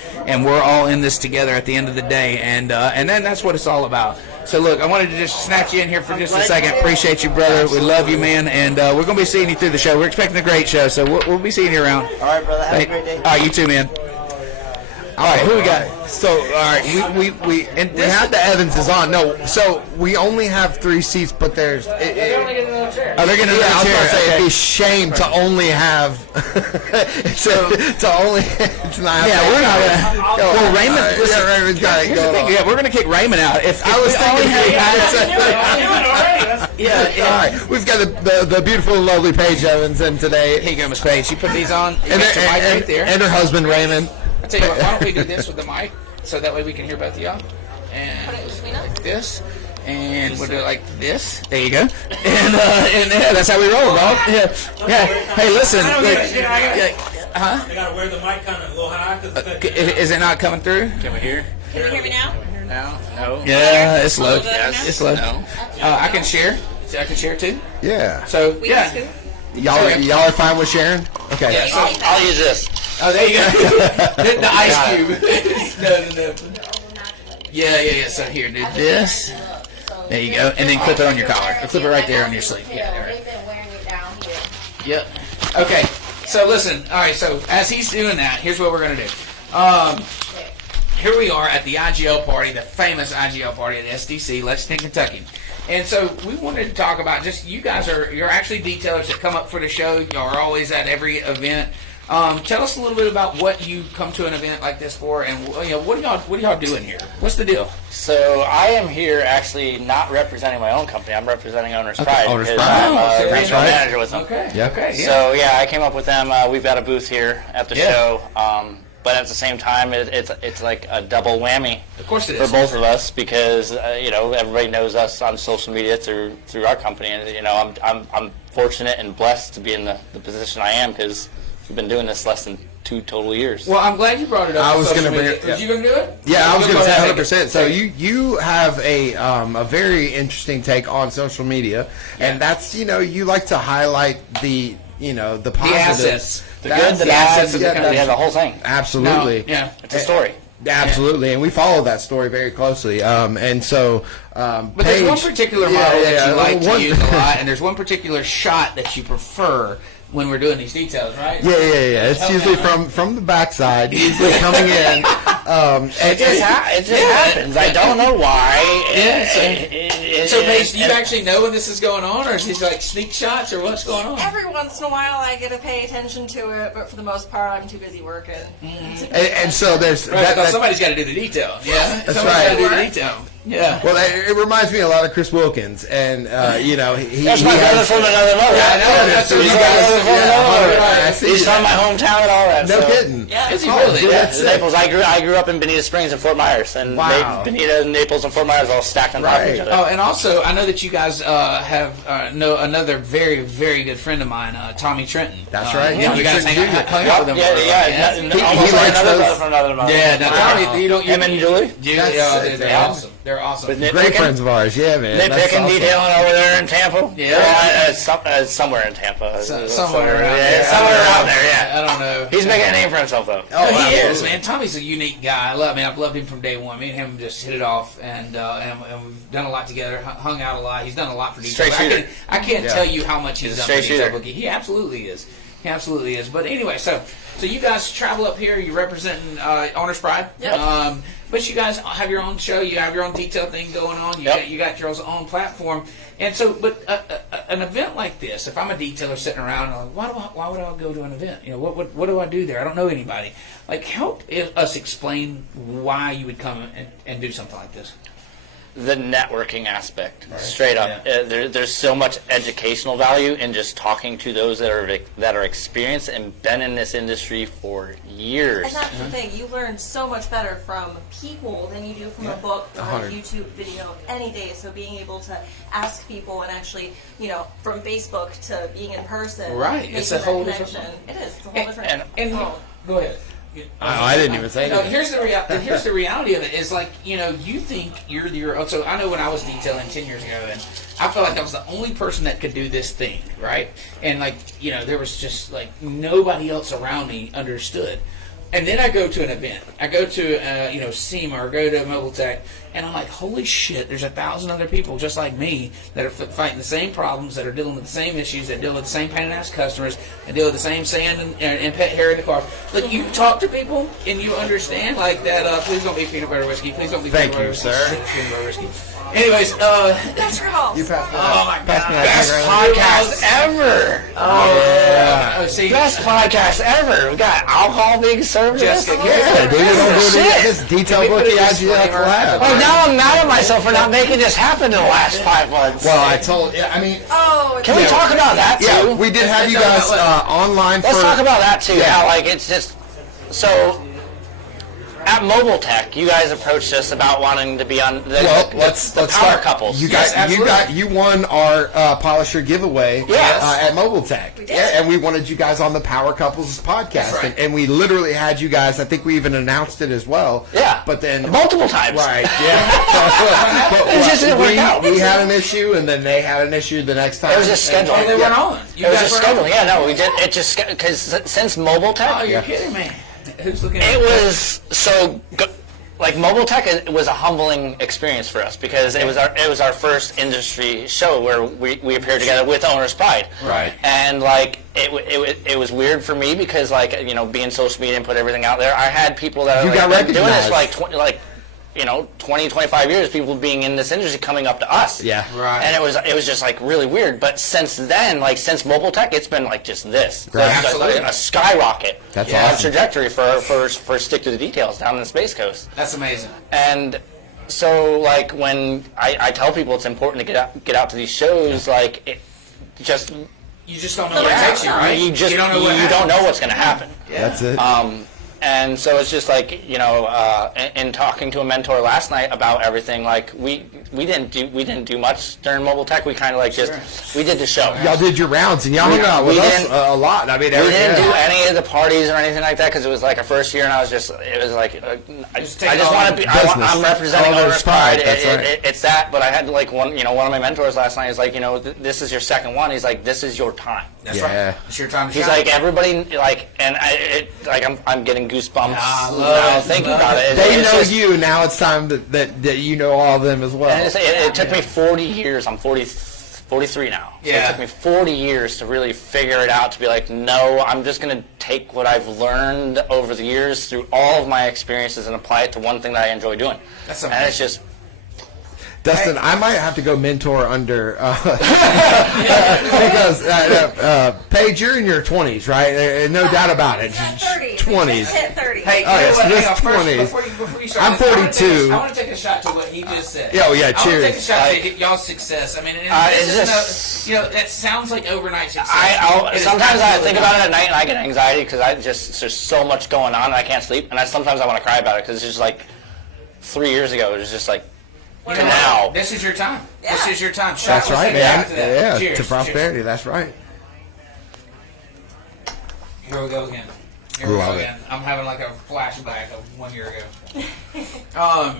we're all in this together at the end of the day, and then that's what it's all about. So look, I wanted to just snatch you in here for just a second. Appreciate you, brother. We love you, man, and we're going to be seeing you through the show. We're expecting a great show, so we'll be seeing you around. All right, brother. Have a great day. All right, you too, man. All right, who we got? So, all right, we have the Evanses on. No, so we only have 3 seats, but there's. They're only getting another chair. Oh, they're getting another chair. I was going to say it'd be a shame to only have. to not have. Yeah, we're not gonna. Well, Raymond. Listen, Raymond's got it going on. Yeah, we're gonna kick Raymond out. If I was thinking. Yeah. All right, we've got the beautiful and lovely Paige Evans in today. Here you go, Miss Paige. You put these on. And her husband Raymond. I tell you what, why don't we do this with the mic, so that way we can hear both of y'all. And like this, and we'll do it like this. There you go. And that's how we roll, bro. Yeah. Hey, listen. I gotta wear the mic kind of a little high. Is it not coming through? Can we hear? Can you hear me now? No. Yeah, it's low. Yes. It's low. No. I can share. I can share too. Yeah. So yeah. Y'all are fine with sharing? Okay. Yeah, so I'll use this. Oh, there you go. the ice cube. No. Yeah. So here, do this. There you go, and then clip it on your collar. Or clip it right there on your sleeve. Yeah. All right. Yep. Okay. So listen. All right. So as he's doing that, here's what we're gonna do. Here we are at the IGL party, the famous IGL party at SDC, Lexington, Kentucky. And so we wanted to talk about just you're actually detailers that come up for the show. Y'all are always at every event. Tell us a little bit about what you come to an event like this for, and what are y'all doing here? What's the deal? So I am here actually not representing my own company. I'm representing Owner's Pride. Owner's because Pride. I'm a regional manager with them. Okay. Yeah. Okay. Yeah. So yeah, I came up with them. We've got a booth here at the show. But at the same time, it's like a double whammy. Of course it for is. both of us because everybody knows us on social media through our company, and I'm fortunate and blessed to be in the position I am because we've been doing this less than 2 total years. Well, I'm glad you brought it up. I was going to bring it. Was you going to do it? Yeah, I was going to say 100%. So you you have a very interesting take on social media, and that's you like to highlight the positives. The assets. The good, the bad, the whole thing. Absolutely. No, yeah. It's a story. Absolutely, and we follow that story very closely. And so, but there's one particular model that you like to use a lot, and there's one particular shot that you prefer when we're doing these details, right? Yeah. It's usually from the backside, usually coming in. It just happens. I don't know why. So, Paige, do you actually know when this is going on, or is these like sneak shots, or what's going on? Every once in a while, I get to pay attention to it, but for the most part, I'm too busy working. And so there's somebody's got to do the detail. Yeah, that's somebody's right. got to do the detail. Yeah. Well, it reminds me a lot of Chris Wilkins, and he that's my brother from another mother. Yeah, I know. That's what you guys. He's from my hometown and all that. No kidding. Yeah. Is he really? Yeah, Naples. I grew up in Bonita Springs and Fort Myers, and Bonita, Naples, and Fort Myers all stacked on top of each other. Oh, and also I know that you guys know another very, very good friend of mine, Tommy Trenton. That's right. You guys hang out with him. Yeah. He likes another those. brother from another mother. Yeah, now Tommy, you don't. Him and Julie. They're awesome. They're awesome. Great friends of ours. Yeah, man. Nitpicking, detailing over there in Tampa. Yeah. Somewhere in Tampa. Somewhere around there. Somewhere around there. Yeah. I don't know. He's making a name for himself though. Oh, he is, man. Tommy's a unique guy. I've loved him from day one. Me and him just hit it off, and we've done a lot together, hung out a lot. He's done a lot for detail. I can't tell you how much he's done for detail Bookie. He absolutely is. But anyway, so you guys travel up here. You're representing Owner's Pride. Yep. But you guys have your own show. You have your own detail thing going on. You got your own platform. And so, but an event like this, if I'm a detailer sitting around, I'm like, why would I go to an event? What do I do there? I don't know anybody. Like, help us explain why you would come and do something like this. the networking aspect, straight up. There's so much educational value in just talking to those that are experienced and been in this industry for years. And that's the thing, you learn so much better from people than you do from a book or a YouTube video any day. So being able to ask people and actually, from Facebook to being in person, right? It's a whole different. It is. It's a whole different. Go ahead. I didn't even say that. Here's the reality of it is you think you're so I know when I was detailing 10 years ago, and I felt like I was the only person that could do this thing, right? And there was just nobody else around me understood. And then I go to an event. I go to SEMA or go to Mobile Tech, and I'm like, holy shit! There's 1,000 other people just like me that are fighting the same problems, that are dealing with the same issues, that deal with the same pain in the ass customers, and deal with the same sand and pet hair in the car. You talk to people and you understand that. Please don't be peanut butter whiskey. Please don't be peanut butter whiskey. Peanut butter whiskey. Anyways, that's your house. You passed me oh my god, best podcast ever. Best podcast ever. We got alcohol being served. Jessica, dude, this detail book IGL collab. Oh, now I'm mad at myself for not making this happen in the last 5 months. Well, can we talk about that too? Yeah, we did have you guys online. Let's talk about that too. How it's just so. At Mobile Tech, you guys approached us about wanting to be on the power start. couples. You won our polisher giveaway at Mobile Tech. We did. And we wanted you guys on the Power Couples podcast. Right. And we literally had you guys, I think we even announced it as well. Yeah. But then multiple times. Right, yeah. It just didn't work out. We had an issue, and then they had an issue the next time. It was just scheduling. They weren't on. It was just scheduling. Yeah, no, we did. It just because since Mobile Tech. Oh, you're kidding me. Who's looking at it? Was so. Mobile Tech, it was a humbling experience for us because it was our first industry show where we appeared together with Owner's Pride. Right. And it was weird for me because being social media and put everything out there, I had people that are doing this 20, 25 years, people being in this industry coming up to us. Yeah. Right. And it was just really weird. But since then, since Mobile Tech, it's been just this. Right. Absolutely. A skyrocket. That's awesome. Trajectory for stick to the details down in the Space Coast. That's amazing. And so when I tell people it's important to get out to these shows, you just don't know what it takes you, right? You don't know what's going to happen. Yeah. That's it. And so it's just in talking to a mentor last night about everything, we didn't do much during Mobile Tech. We kind of we did the show. Y'all did your rounds and y'all hung out with us a lot. I mean, we didn't do any of the parties or anything like that because it was our first year, and I just want to be. I'm representing Owner's Pride. It's that, but I had one of my mentors last night is this is your second one. He's like, this is your time. That's right. It's your time to He's shine. everybody and I'm getting goosebumps now thinking about it. They know you now. It's time that you know all of them as well. And it took me 40 years. I'm 43 now. So it took me 40 years to really figure it out. To be no, I'm just going to take what I've learned over the years through all of my experiences and apply it to one thing that I enjoy doing. That's amazing. And it's just. Dustin, I might have to go mentor under because Paige, you're in your 20s, right? No doubt about it. 30. 20s. Hit 30. Hey, just 20s. Before you start, I'm 42. I want to take a shot to what he just said. Oh yeah, cheers. I want to take a shot to y'all's success. I mean, that sounds like overnight success. Sometimes I think about it at night and I get anxiety because there's so much going on and I can't sleep, and sometimes I want to cry about it because it's just 3 years ago it was just now. This is your time. Yeah. This is your time. That's right, man. Yeah, to prosperity. That's right. Here we go again. I'm having a flashback of 1 year ago.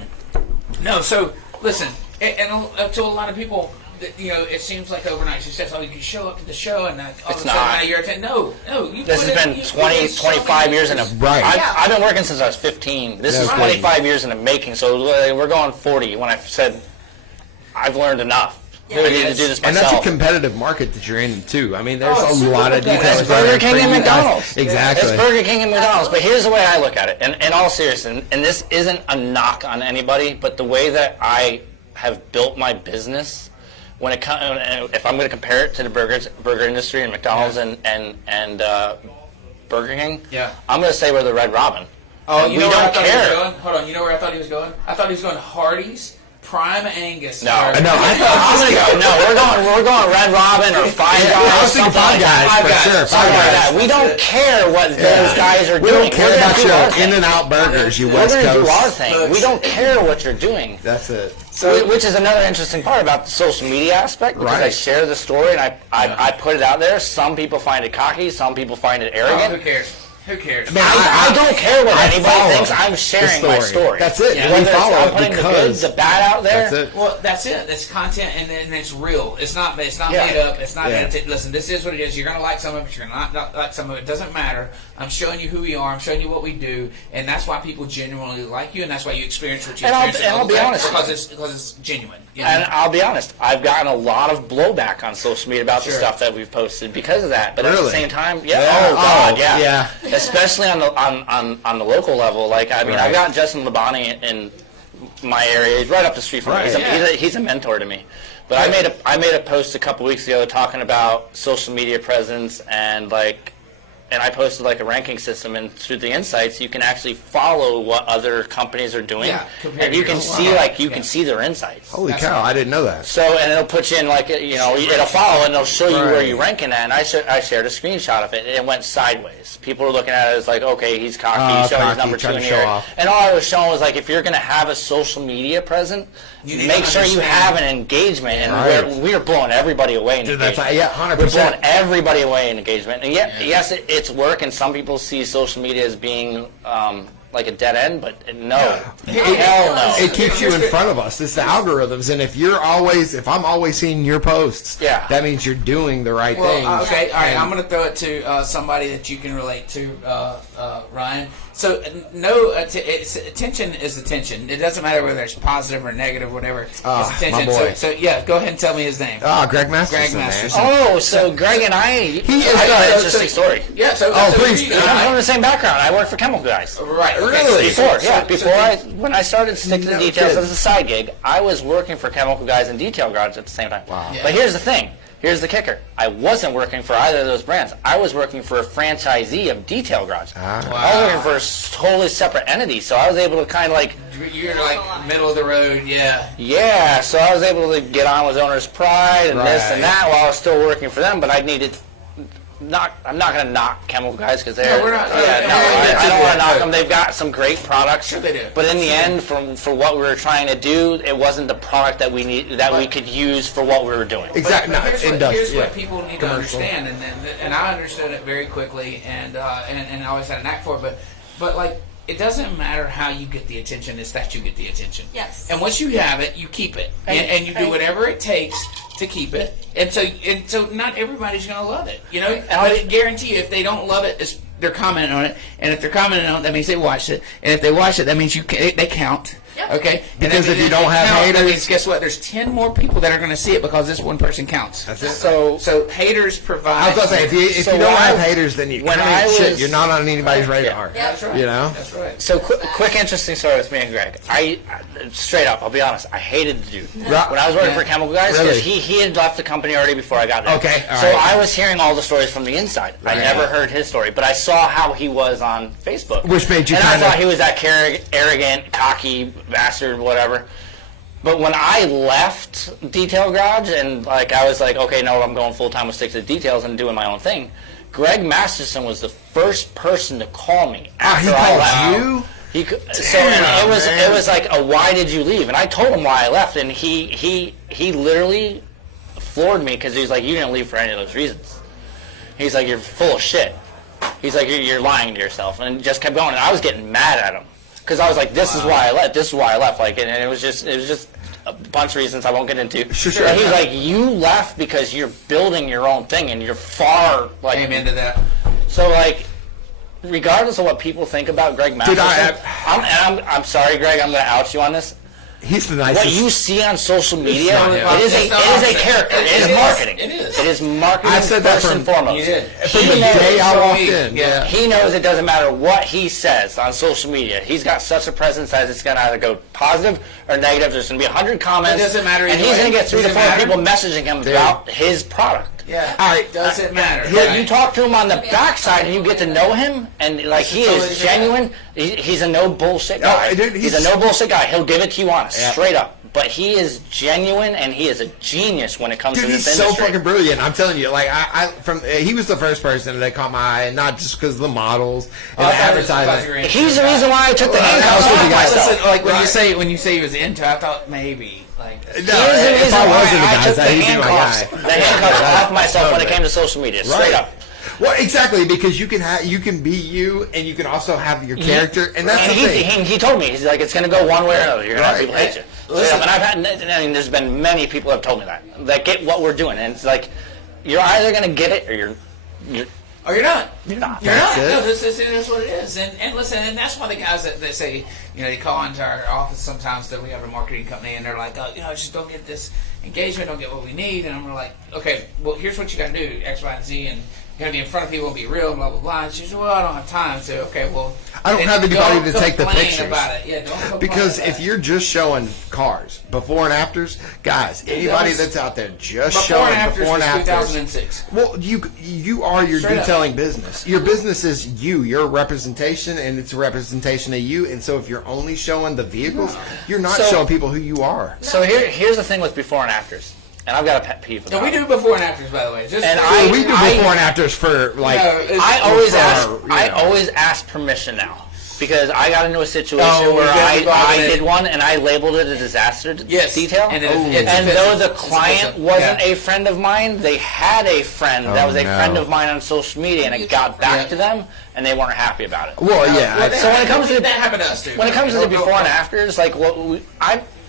No, so listen, and to a lot of people, it seems like overnight success. Oh, you can show up to the show and all of a sudden now you're attending. No. This has been 25 years in a. Right. I've been working since I was 15. This is 25 years in the making. So we're going 40. When I said I've learned enough. Yeah. I need to do this myself. And that's a competitive market that you're in too. I mean, there's a lot of details. It's Burger King and McDonald's. Exactly. It's Burger King and McDonald's. But here's the way I look at it. And in all seriousness, and this isn't a knock on anybody, but the way that I have built my business. When it comes, if I'm going to compare it to the burger industry and McDonald's and Burger King, I'm going to say we're the Red Robin. Oh, you know where I thought he was going? Hold on, you know where I thought he was going? I thought he was going Hardee's, Prime Angus. No, I'm gonna go. No, we're going Red Robin or Five Guys. I was thinking Five Guys for sure. Five Guys. We don't care what those guys are doing. We don't care about your In-N-Out burgers, you West Coast. We're gonna do our thing. We don't care what you're doing. That's it. So, which is another interesting part about the social media aspect, because I share the story and I put it out there. Some people find it cocky. Some people find it arrogant. Who cares? Who cares? I don't care what anybody thinks. I'm sharing my story. That's it. Yeah. Whether I'm putting the good, the bad out there. That's it. Well, that's it. That's content, and it's real. It's not made up. It's not listen. This is what it is. You're gonna like some of it. You're gonna not like some of it. It doesn't matter. I'm showing you who we are. I'm showing you what we do, and that's why people genuinely like you, and that's why you experience what you experience. And I'll be honest, because it's genuine. You know? And I'll be honest, I've gotten a lot of blowback on social media about the stuff that we've posted because of that. But at the same time, yeah. Especially on the local level. Like, I mean, I've got Justin Labonte in my area. He's right up the street from me. He's a mentor to me. But I made a post a couple weeks ago talking about social media presence and I posted like a ranking system, and through the insights, you can actually follow what other companies are doing, and you can see can see their insights. Holy cow! I didn't know that. So, and it'll put you in it'll follow and it'll show you where you're ranking at. And I shared a screenshot of it, and it went sideways. People were looking at it as like, okay, he's cocky, he's showing his number 2 in here. And all I was showing was like, if you're going to have a social media presence, make sure you have an engagement, and we're blowing everybody away in engagement. 100%. We're blowing everybody away in engagement. And yes, it's work, and some people see social media as being like a dead end, but no. Hell no. It keeps you in front of us. It's the algorithms, and if I'm always seeing your posts, that means you're doing the right thing. Okay, all right. I'm going to throw it to somebody that you can relate to, Ryan. So, attention is attention. It doesn't matter whether it's positive or negative, whatever. It's attention. My boy. So go ahead and tell me his name. Greg Masterson. Oh, so Greg and I got an interesting story. Yeah. Please. I'm from the same background. I work for Chemical Guys. Right. Really? When I started sticking to the details as a side gig, I was working for Chemical Guys and Detail Garage at the same time. Wow. But here's the thing. Here's the kicker. I wasn't working for either of those brands. I was working for a franchisee of Detail Garage. I was working for a totally separate entity, so I was able to kind of like... You're like middle of the road, Yeah, so I was able to get on with owner's pride and this and that while I was still working for them, but I needed... I'm not going to knock Chemical Guys because they're... we're not. I don't want to knock them. They've got some great products. Sure they do. But in the end, for what we were trying to do, it wasn't the product that we we could use for what we were doing. Exactly. Here's what people need to understand, and I understood it very quickly, and I always had a knack for it, but like, it doesn't matter how you get the attention, it's that you get the attention. Yes. And once you have it, you keep it. And you do whatever it takes to keep it. And so not everybody's going to love it. You know, but I guarantee you, if they don't love it, they're commenting on it. And if they're commenting on it, that means they watched it. And if they watch it, that means they count. Yep. Okay? Because if you don't have haters, that means, guess what? There's 10 more people that are going to see it because this one person counts. That's it. So haters provide. I was going to say, if you don't have haters, then you're not on anybody's radar. Yeah. That's right. You know? That's right. So quick interesting story with me and Greg. I straight up, I'll be honest, I hated the dude. When I was working for Chemical Guys, because he had left the company already before I got there. Okay. So I was hearing all the stories from the inside. I never heard his story, but I saw how he was on Facebook. Which made you I thought he was that arrogant, cocky bastard, whatever. But when I left Detail Garage and I was like, okay, no, I'm going full time, I'll stick to the details and doing my own thing. Greg Masterson was the first person to call me after I left. It was like a why did you leave? And I told him why I left, and he literally floored me because he was like, you didn't leave for any of those reasons. He's like, you're full of shit. He's like, you're lying to yourself, and just kept going. And I was getting mad at him. Because I was like, this is why I left. This is why I left. Like, and it was just a bunch of reasons I won't get into. Sure. And he's like, you left because you're building your own thing, and you're far like. Came into that. So regardless of what people think about Greg Masterson, I'm sorry, Greg. I'm going to out you on this. He's the nicest. What you see on social media, it is a character. It is marketing. It is marketing. I said that first and foremost. From the day I walked in. Yeah. He knows it doesn't matter what he says on social media. He's got such a presence that it's going to either go positive or negative. There's going to be 100 comments. It doesn't matter. And he's going to get 3 to 4 people messaging him about his product. Yeah. All right. Doesn't matter. You talk to him on the backside and you get to know him, and he is genuine. He's a no bullshit guy. No, dude, he's a no bullshit guy. He'll give it to you honest, straight up. but he is genuine and he is a genius when it comes to this industry. Dude, he's so fucking brilliant. I'm telling you, like he was the first person that caught my eye, and not just because of the models and the advertising. He's the reason why I took the handcuffs off myself. Listen, like when you say he was into, I thought maybe. Like, no, if I wasn't the guy, that he'd be my guy. The handcuffs off myself when it came to social media, straight up. Well, exactly, because you can be you, and you can also have your character, and that's the thing. He told me, he's like, it's going to go one way or another. You're going to have people hate you. Listen, and there's been many people who have told me that get what we're doing, and it's like, you're either going to get it or you're or you're not. You're not. You're not. No, this is what it is. And listen, and that's why the guys that say, they call into our office sometimes that we have a marketing company, and they're like, just don't get this engagement, don't get what we need, and I'm like, okay, well, here's what you got to do, X, Y, and Z, and you got to be in front of people and be real, blah, blah, blah. And she said, well, I don't have time. So, okay, well, I don't have anybody to take the pictures. About it. Yeah, don't complain because about if you're just showing cars, before and afters, guys, anybody that's out there just showing before and afters. 2006. Well, you are your detailing business. Your business is you. You're a representation, and it's a representation of you. And so if you're only showing the vehicles, you're not showing people who you are. So here's the thing with before and afters. And I've got a pet peeve about it. We do before and afters, by the way. We do before and afters for, like... I always ask permission now. Because I got into a situation where I did one, and I labeled it a disaster detail. And though the client wasn't a friend of mine, they had a friend that was a friend of mine on social media, and it got back to them, and they weren't happy about it. Well, yeah. So when it comes to... That happened to us, too. When it comes to the before and afters, like,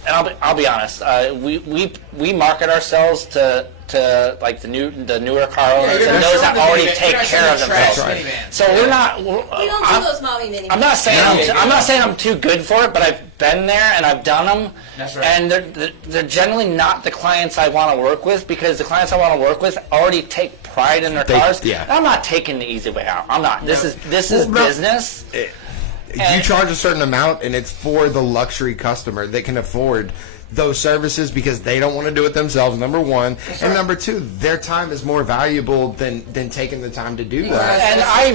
and I'll be honest, we market ourselves to like the newer car owners and those that already take care of themselves. Right. So we're not. We don't do those mommy mini. I'm not saying I'm too good for it, but I've been there and I've done them. That's right. And they're generally not the clients I want to work with, because the clients I want to work with already take pride in their cars. Yeah. And I'm not taking the easy way out. I'm not. This is business. You charge a certain amount, and it's for the luxury customer that can afford those services because they don't want to do it themselves, number one. And number two, their time is more valuable than taking the time to do that. And I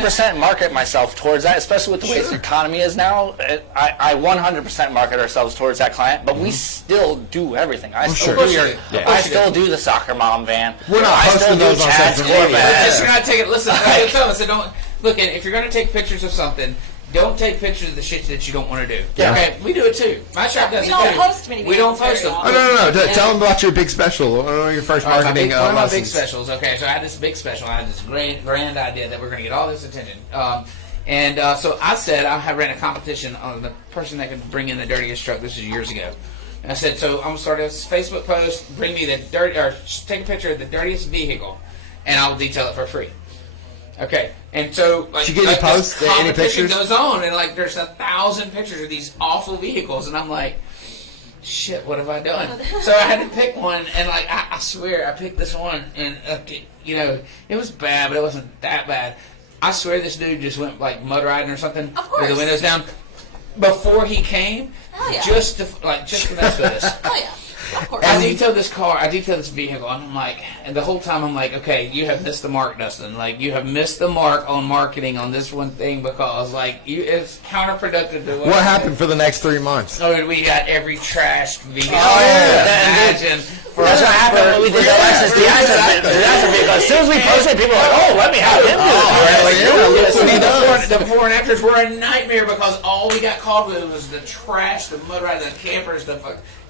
100% market myself towards that, especially with the way the economy is now. I 100% market ourselves towards that client, but we still do everything. I still do the soccer mom van. We're not posting those on social media. You're going to take it. Listen, I tell them, so don't look. If you're going to take pictures of something, don't take pictures of the shit that you don't want to do. Yeah. Okay, we do it too. My shop does it too. We don't post many. We don't post them. Oh, no. Tell them about your big special. Your first marketing one of my big specials. Okay, so I had this big special. I had this grand idea that we're going to get all this attention. So I said I ran a competition on the person that could bring in the dirtiest truck. This is years ago. And I said, so I'm going to start a Facebook post. Bring me take a picture of the dirtiest vehicle, and I'll detail it for free. Okay, and so did you get any posts? Any pictures? Goes on, and there's 1,000 pictures of these awful vehicles, and I'm like, shit, what have I done? So I had to pick one, and I swear I picked this one, and it was bad, but it wasn't that bad. I swear this dude just went mud riding or something with the windows down before he came, just to mess with us. Oh yeah. I detailed this car, I detailed this vehicle, and the whole time I'm like, okay, you have missed the mark, Dustin. You have missed the mark on marketing on this one thing because, it's counterproductive to what happened for the next 3 months? Oh, we got every trashed vehicle. Oh, yeah. Imagine. That's what happened when we did the Lexus disaster vehicle. As soon as we posted, people were like, oh, let me have him do it. The before and afters were a nightmare because all we got called with was the trash, the mud ride, the campers,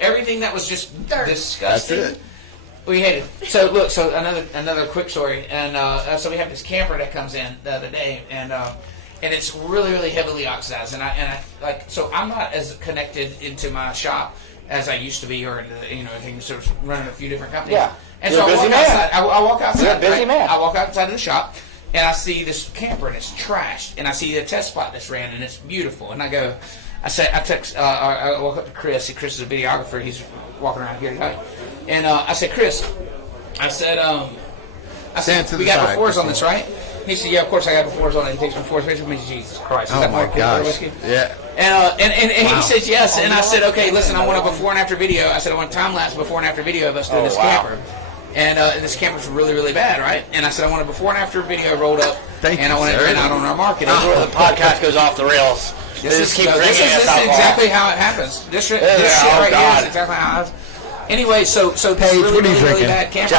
everything that was just disgusting. That's it. We hated it. So look, another quick story, and so we have this camper that comes in the other day, and it's really, really heavily oxidized, and I so I'm not as connected into my shop as I used to be, or everything, sort of running a few different companies. Yeah. And so I walk outside. I walk outside. You're a busy man. I walk outside of the shop, and I see this camper, and it's trashed, and I see the test spot that's ran, and it's beautiful, and I walk up to Chris. See, Chris is a videographer. He's walking around here tonight. And I said, Chris, we got befores on this, right? He said, yeah, of course I got befores on it. He takes befores. I mean, Jesus Christ. Is that my gosh. Whiskey? Yeah. And he says yes. And I said, okay, listen, I want a before and after video. I said, I want a time-lapse before and after video of us doing this camper. And this camera's really, really bad, right? And I said, I want a before and after video rolled up, and I want it ran out on our marketing. The podcast goes off the rails. This is exactly how it happens. This shit right here is exactly how it happens. Anyway, so this really bad camper.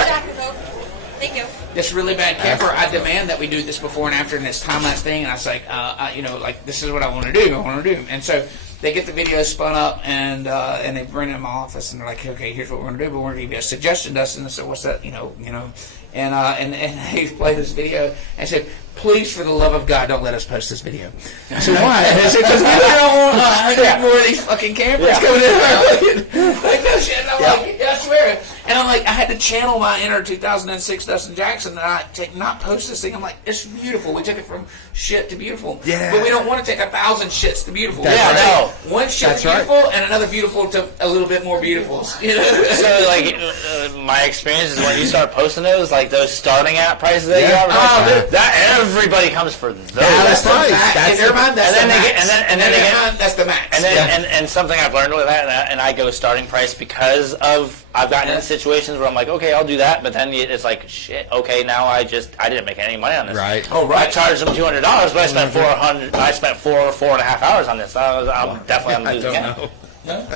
Thank you. This really bad camper, I demand that we do this before and after in this time-lapse thing. And I was like, this is what I want to do. And so they get the video spun up, and they bring it in my office, and they're like, okay, here's what we're going to do, but we're going to give you a suggestion, Dustin. I said, what's that? And they played this video and said, please, for the love of God, don't let us post this video. I said, why? And I said, because we don't want to have more of these fucking cameras coming in. Like, no shit. And I'm like, I swear. And I'm like, I had to channel my inner 2006 Dustin Jackson and not post this thing. I'm like, it's beautiful. We took it from shit to beautiful. Yeah. But we don't want to take 1,000 shits to beautiful. One shit to beautiful and another beautiful to a little bit more beautiful. You know? So, like, my experience is when you start posting those, like those starting at prices that you have, that everybody comes for those. That's the max. In their mind, that's the max. And then that's the max. And something I've learned with that, and I go starting price because of I've gotten in situations where I'm like, okay, I'll do that, but then it's like, shit, okay, now I didn't make any money on this. Right. Oh, right. I charged them $200, but I spent $400. I spent 4.5 hours on this. I'm definitely on losing again. No?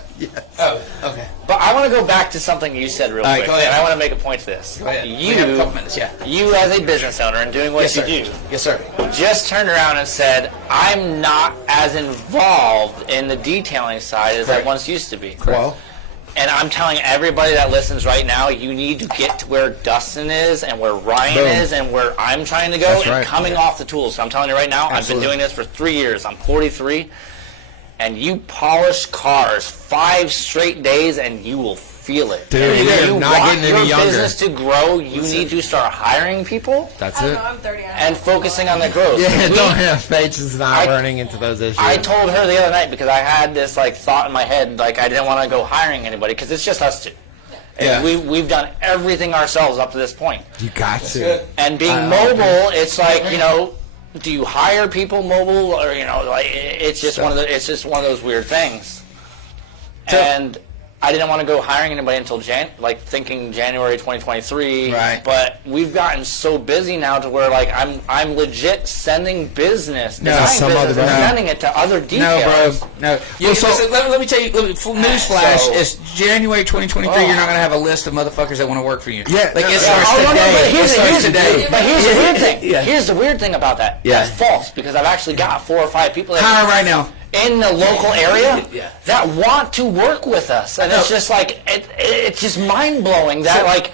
Oh, okay. But I want to go back to something you said real quick, go ahead. and I want to make a point to this. Go ahead. We have a couple minutes, you as a business owner and doing what you do, yes, sir, just turned around and said, I'm not as involved in the detailing side as I once used to be. Well, and I'm telling everybody that listens right now, you need to get to where Dustin is and where Ryan is and where I'm trying to go coming off the tools. So I'm telling you right now, I've been doing this for 3 years. I'm 43. And you polish cars 5 straight days, and you will feel it. Dude, if you not want getting any your younger. business to grow, you need to start hiring people. That's I it. don't know, I'm 30. And focusing on the growth. Yeah, don't have faces not running into those issues. I told her the other night because I had this thought in my head, I didn't want to go hiring anybody because it's just us two. And we've done everything ourselves up to this point. You got to. And being mobile, it's like, do you hire people mobile, or it's just one of those weird things. And I didn't want to go hiring anybody until thinking January 2023. Right. But we've gotten so busy now to where I'm legit sending business, sending it to other detailers. No, bro. Let me tell you. Newsflash: it's January 2023. You're not going to have a list of motherfuckers that want to work for you. Yeah, it starts today. But here's the weird thing. Here's the weird thing about that. That's false because I've actually got 4 or 5 people hiring right now in the local area that want to work with us, and it's just it's just mind blowing that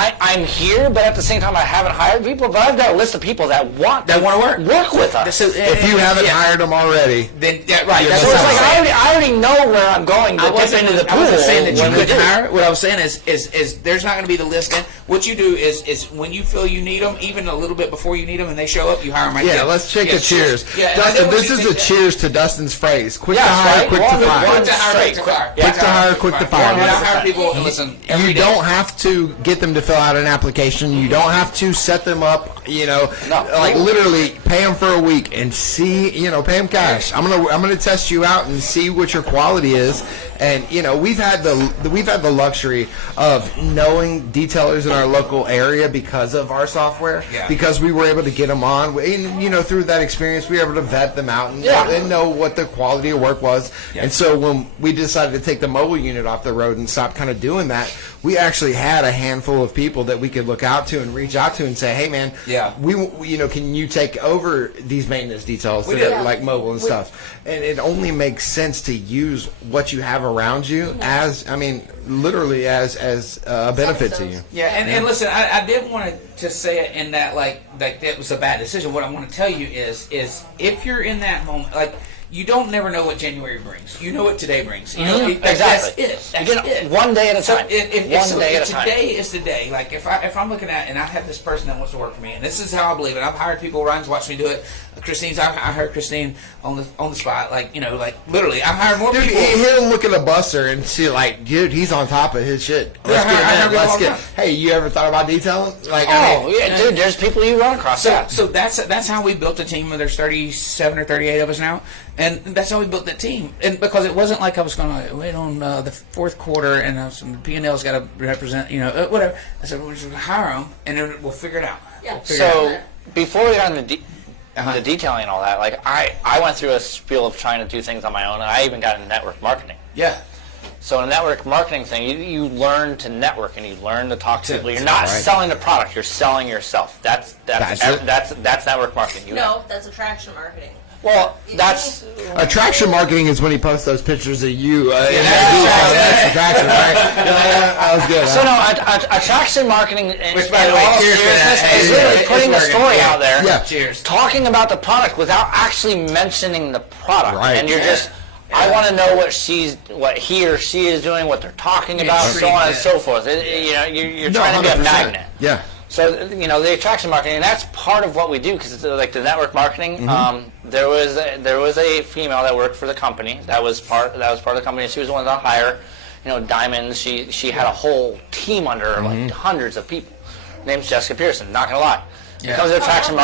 I'm here, but at the same time I haven't hired people, but I've got a list of people that want to work with us. So, if you haven't hired them already, then right. So it's I already know where I'm going to dip into the pool. I wasn't saying that you couldn't hire. What I was saying is there's not going to be the list in. What you do is when you feel you need them, even a little bit before you need them, and they show up, you hire them right there. Let's take a cheers. Dustin, this is a cheers to Dustin's phrase. Quick to hire, quick to fire. Quick to hire, quick to fire. Quick to hire, quick to fire. I hire people, listen, you don't have to get them to fill out an application. You don't have to set them up, literally pay them for a week and see, pay them cash. I'm gonna test you out and see what your quality is. And we've had the luxury of knowing detailers in our local area because of our software, because we were able to get them on. And, through that experience, we were able to vet them out and know what the quality of work was. And so when we decided to take the mobile unit off the road and stop kind of doing that, we actually had a handful of people that we could look out to and reach out to and say, hey man, can you take over these maintenance details that are like mobile and stuff? And it only makes sense to use what you have around you as literally as a benefit to you. And listen, I didn't want to say it in that that was a bad decision. What I want to tell you is if you're in that moment, you don't never know what January brings. You know what today brings. Exactly. That's it. One day at a time. Today is the day. If I'm looking at and I have this person that wants to work for me, and this is how I believe it. I've hired people. Ryan's watched me do it. I heard Christine on the spot. Literally, I've hired more people. He'll look at a buster and see dude, he's on top of his shit. Let's get. Hey, you ever thought about detailing? Dude, there's people you run across. So that's how we built a team. There's 37 or 38 of us now. And that's how we built that team. And because it wasn't like I was going to wait on the fourth quarter and the P&L's got to represent, whatever. I said, we'll just hire them and then we'll figure it out. Yeah. So before we got into the detailing and all that, like I went through a spiel of trying to do things on my own, and I even got into network marketing. Yeah. So in a network marketing thing, you learn to network and you learn to talk to people. You're not selling the product; you're selling yourself. That's network marketing. That's attraction marketing. Well, that's attraction marketing is when he posts those pictures of you. That's attraction, right? That was good. So no, attraction marketing, which by the way, is literally putting the story out there. Yeah. Cheers. Talking about the product without actually mentioning the product, and you're just. I want to know what he or she is doing, what they're talking about, so on and so forth. You're trying to be a magnet. Yeah. So the attraction marketing, and that's part of what we do, because like the network marketing. There was a female that worked for the company that was part of the company. She was the one that hire, diamonds. She had a whole team under her, like hundreds of people. Her name's Jessica Pearson. Not gonna lie. Yeah. Because of attraction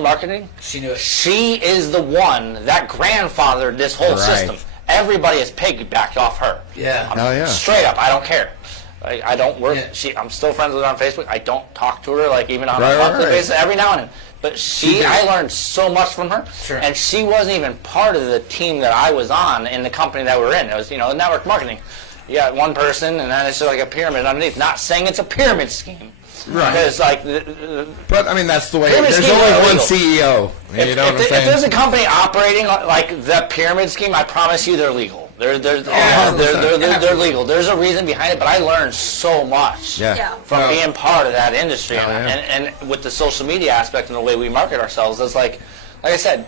marketing, she knew it. She is the one that grandfathered this whole system. Everybody is piggybacked off her. Yeah. Straight up, I don't care. I don't work. Yeah. I'm still friends with her on Facebook. I don't talk to her like even on a monthly basis. Every now and then. But I learned so much from her, and she wasn't even part of the team that I was on in the company that we're in. It was network marketing. You got one person, and then it's just like a pyramid underneath. Not saying it's a pyramid scheme. Right. Because but I mean that's the way. There's only one CEO. If there's a company operating like the pyramid scheme, I promise you they're legal. They're legal. There's a reason behind it, but I learned so much from being part of that industry, and with the social media aspect and the way we market ourselves. It's like I said,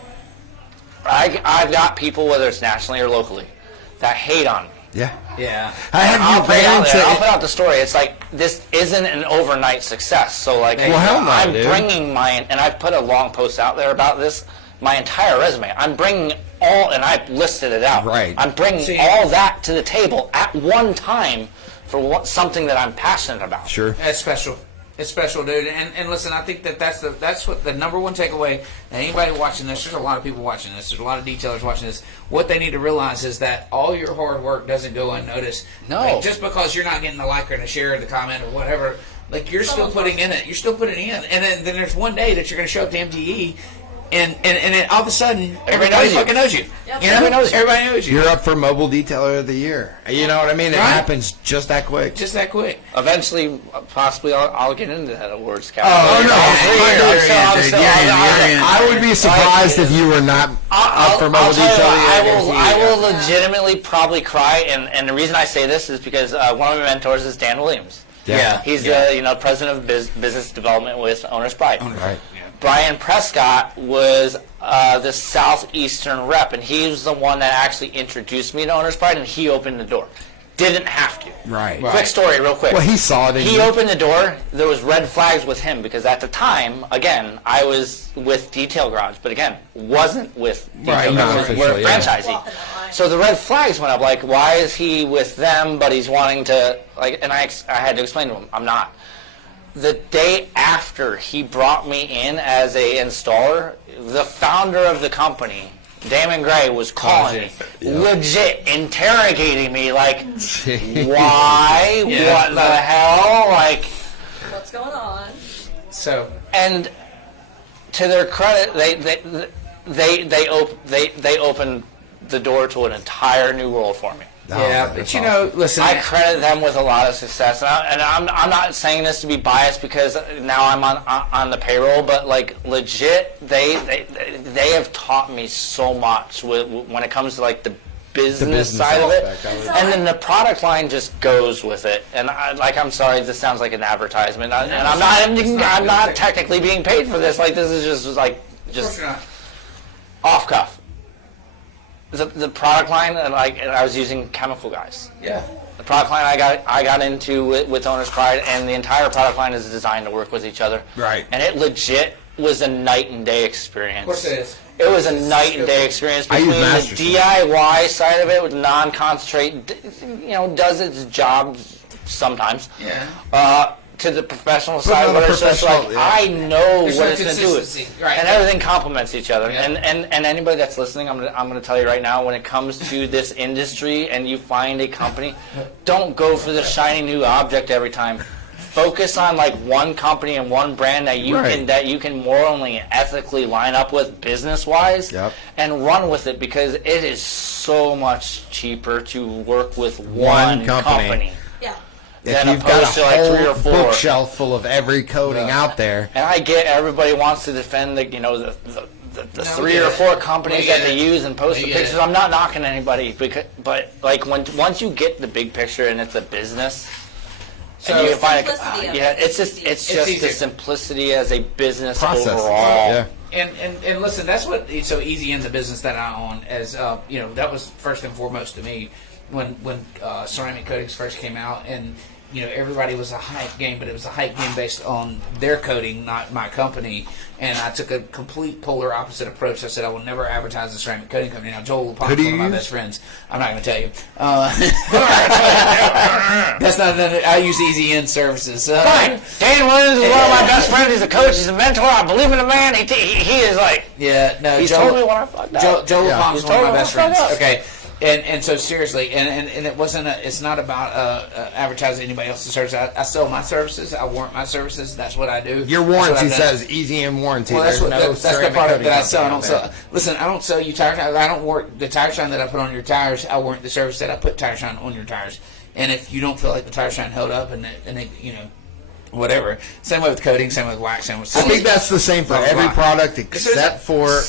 I've got people, whether it's nationally or locally, that hate on me. Yeah. I'll put out the story. It's like this isn't an overnight success. So like, I'm bringing and I've put a long post out there about this. My entire resume. I'm bringing and I've listed it out. Right. I'm bringing all that to the table at one time for something that I'm passionate about. Sure. It's special. It's special, dude. And listen, I think that's what the number one takeaway. Anybody watching this, there's a lot of people watching this. There's a lot of detailers watching this. What they need to realize is that all your hard work doesn't go unnoticed. No. Like, just because you're not getting the like or the share or the comment or whatever, like you're still putting in it. You're still putting in. And then there's one day that you're going to show up to MTE. And then all of a sudden, everybody fucking knows you. Yep. Everybody knows you. You're up for Mobile Detailer of the Year. You know what I mean? It happens just that quick. Just that quick. Eventually, possibly, I'll get into that awards Oh, category. no. I would be surprised if you were not up for Mobile Detailer of the Year. I will legitimately probably cry, and the reason I say this is because one of my mentors is Dan Williams. Yeah. He's the president of business development with Owner's Pride. Right. Brian Prescott was the Southeastern rep, and he was the one that actually introduced me to Owner's Pride, and he opened the door. Didn't have to. Right. Quick story, real quick. Well, he saw it. He opened the door. There was red flags with him because at the time, again, I was with Detail Garage, but again, wasn't with Detail Garage. We're a franchisee. So the red flags went up. Like, why is he with them, but he's wanting to And I had to explain to him, I'm not. The day after he brought me in as a installer, the founder of the company, Damon Gray, was calling me, legit interrogating me, like, why, what the hell, like, what's going on? So, and to their credit, they opened the door to an entire new world for me. Yeah, but listen, I credit them with a lot of success, and I'm not saying this to be biased because now I'm on the payroll, but like legit, they have taught me so much when it comes to like the business side of it, and then the product line just goes with it. And I'm sorry, this sounds like an advertisement, and I'm not technically being paid for this. Like this is just off cuff. The product line, and I was using Chemical Guys. Yeah. The product line I got into with Owner's Pride, and the entire product line is designed to work with each other. Right. And it legit was a night and day experience. Of course it is. It was a night and day experience between the DIY side of it with non-concentrate, does its job sometimes. Yeah. to the professional side where it's just like, I know what it's going to do. Right. And everything complements each other. Yeah. And anybody that's listening, I'm going to tell you right now, when it comes to this industry and you find a company, don't go for the shiny new object every time. Focus on like one company and one brand that you can morally and ethically line up with business wise, and run with it, because it is so much cheaper to work with one company. Yeah. If you've got a whole bookshelf full of every coating out there. And I get everybody wants to defend the 3 or 4 companies that they use and post the pictures. I'm not knocking anybody, but like once you get the big picture and it's a business. So you find it's just the simplicity as a business process overall. Yeah. And listen, that's what it's so easy in the business that I'm on. As that was first and foremost to me when ceramic coatings first came out, and everybody was a hype game, but it was a hype game based on their coating, not my company. And I took a complete polar opposite approach. I said I will never advertise a ceramic coating company. Now Joel Pond is one of my best friends. I'm not going to tell you. That's not. I use Easy End Services. Fine. Dan Williams is one of my best friends. He's a coach. He's a mentor. I believe in the man. He is like. Yeah. No. He's totally one I fucked up. Joel Pond is one of my best friends. Okay. And so seriously, and it wasn't. It's not about advertising anybody else's service. I sell my services. I warrant my services. That's what I do. Your warranty says Easy End Warranty. Well, that's the product that I sell. I don't sell. Listen, I don't sell you tire shine. I don't warrant the tire shine that I put on your tires. I warrant the service that I put tire shine on your tires. And if you don't feel like the tire shine held up, and it whatever. Same way with coating, same way with wax, same with. I think that's the same for every product except for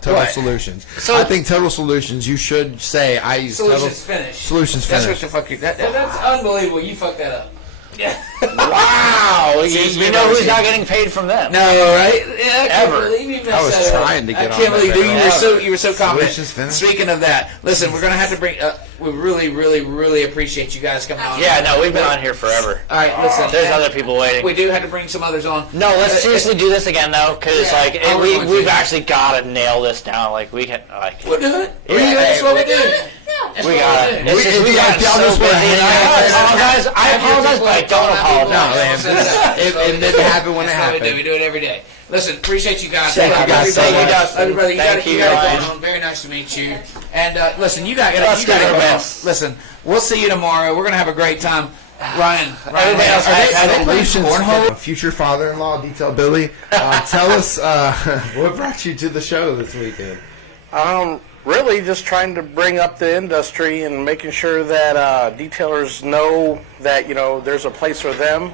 Total Solutions. So I think Total Solutions, you should say I use Solutions Finish. Solutions Finish. That's what the fuck you. That's unbelievable. You fucked that up. Yeah. Wow. You know who's not getting paid from them? No, right? Yeah, I can't Ever. believe you messed I was that up. trying to get on. I can't believe you were so confident. Finish. Speaking of that, listen, we're gonna have to bring. We really, really, really appreciate you guys coming on. Yeah, no, we've been on here forever. All right, listen. There's other people waiting. We do have to bring some others on. No, let's seriously do this again though, because we've actually got to nail this down. Like we can, like. We'll do it. That's what we do. We got it. If y'all just want to hang out, I apologize, but I don't apologize. It didn't happen when it happened. We do it every day. Listen, appreciate you guys. Thank you guys so much. Everybody, you got it going on. Very nice to meet you. And listen, you got it going on. Listen, we'll see you tomorrow. We're going to have a great time. Ryan, everybody else has future father-in-law, Detail Billy. Tell us what brought you to the show this weekend. Really just trying to bring up the industry and making sure that detailers know that, there's a place for them,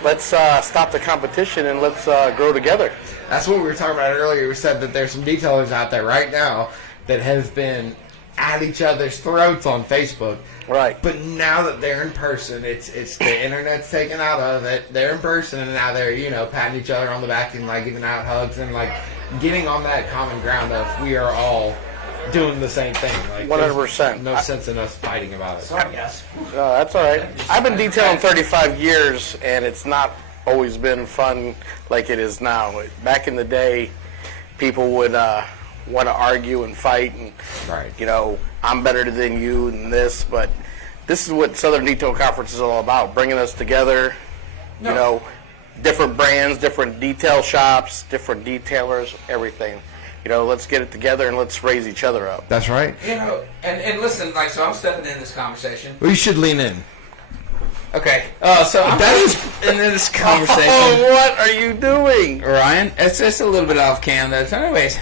Let's stop the competition and let's grow together. That's what we were talking about earlier. We said that there's some detailers out there right now that have been at each other's throats on Facebook. Right. But now that they're in person, it's the internet's taken out of it. They're in person, and now they're, patting each other on the back and, giving out hugs and, getting on that common ground of we are all doing the same thing. 100%. No sense in us fighting about it. Sorry, guys. No, that's all right. I've been detailing 35 years, and it's not always been fun like it is now. Back in the day, people would want to argue and fight, and I'm better than you and this, but this is what Southern Detail Conference is all about, bringing us together, different brands, different detail shops, different detailers, everything. Let's get it together and let's raise each other up. That's right. And listen, so I'm stepping in this conversation. Well, you should lean in. Okay. So I'm in this conversation. Oh, what are you doing, Ryan? It's just a little bit off cam, though. So anyways,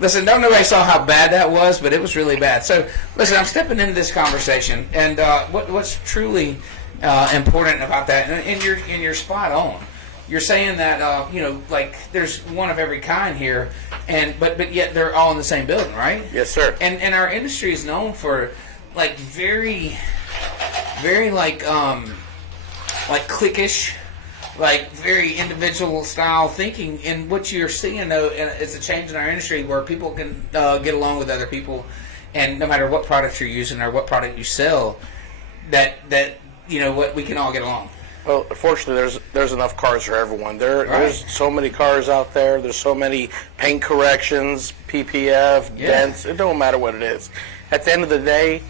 listen, don't nobody saw how bad that was, but it was really bad. So listen, I'm stepping into this conversation, and what's truly important about that, and you're spot on. You're saying that there's one of every kind here, but yet they're all in the same building, right? Yes, sir. And our industry is known for very, very cliquish, very individual style thinking. And what you're seeing though is a change in our industry where people can get along with other people, and no matter what product you're using or what product you sell, that we can all get along. Well, fortunately, there's enough cars for everyone. There's so many cars out there. There's so many paint corrections, PPF, dents. It don't matter what it is. At the end of the day,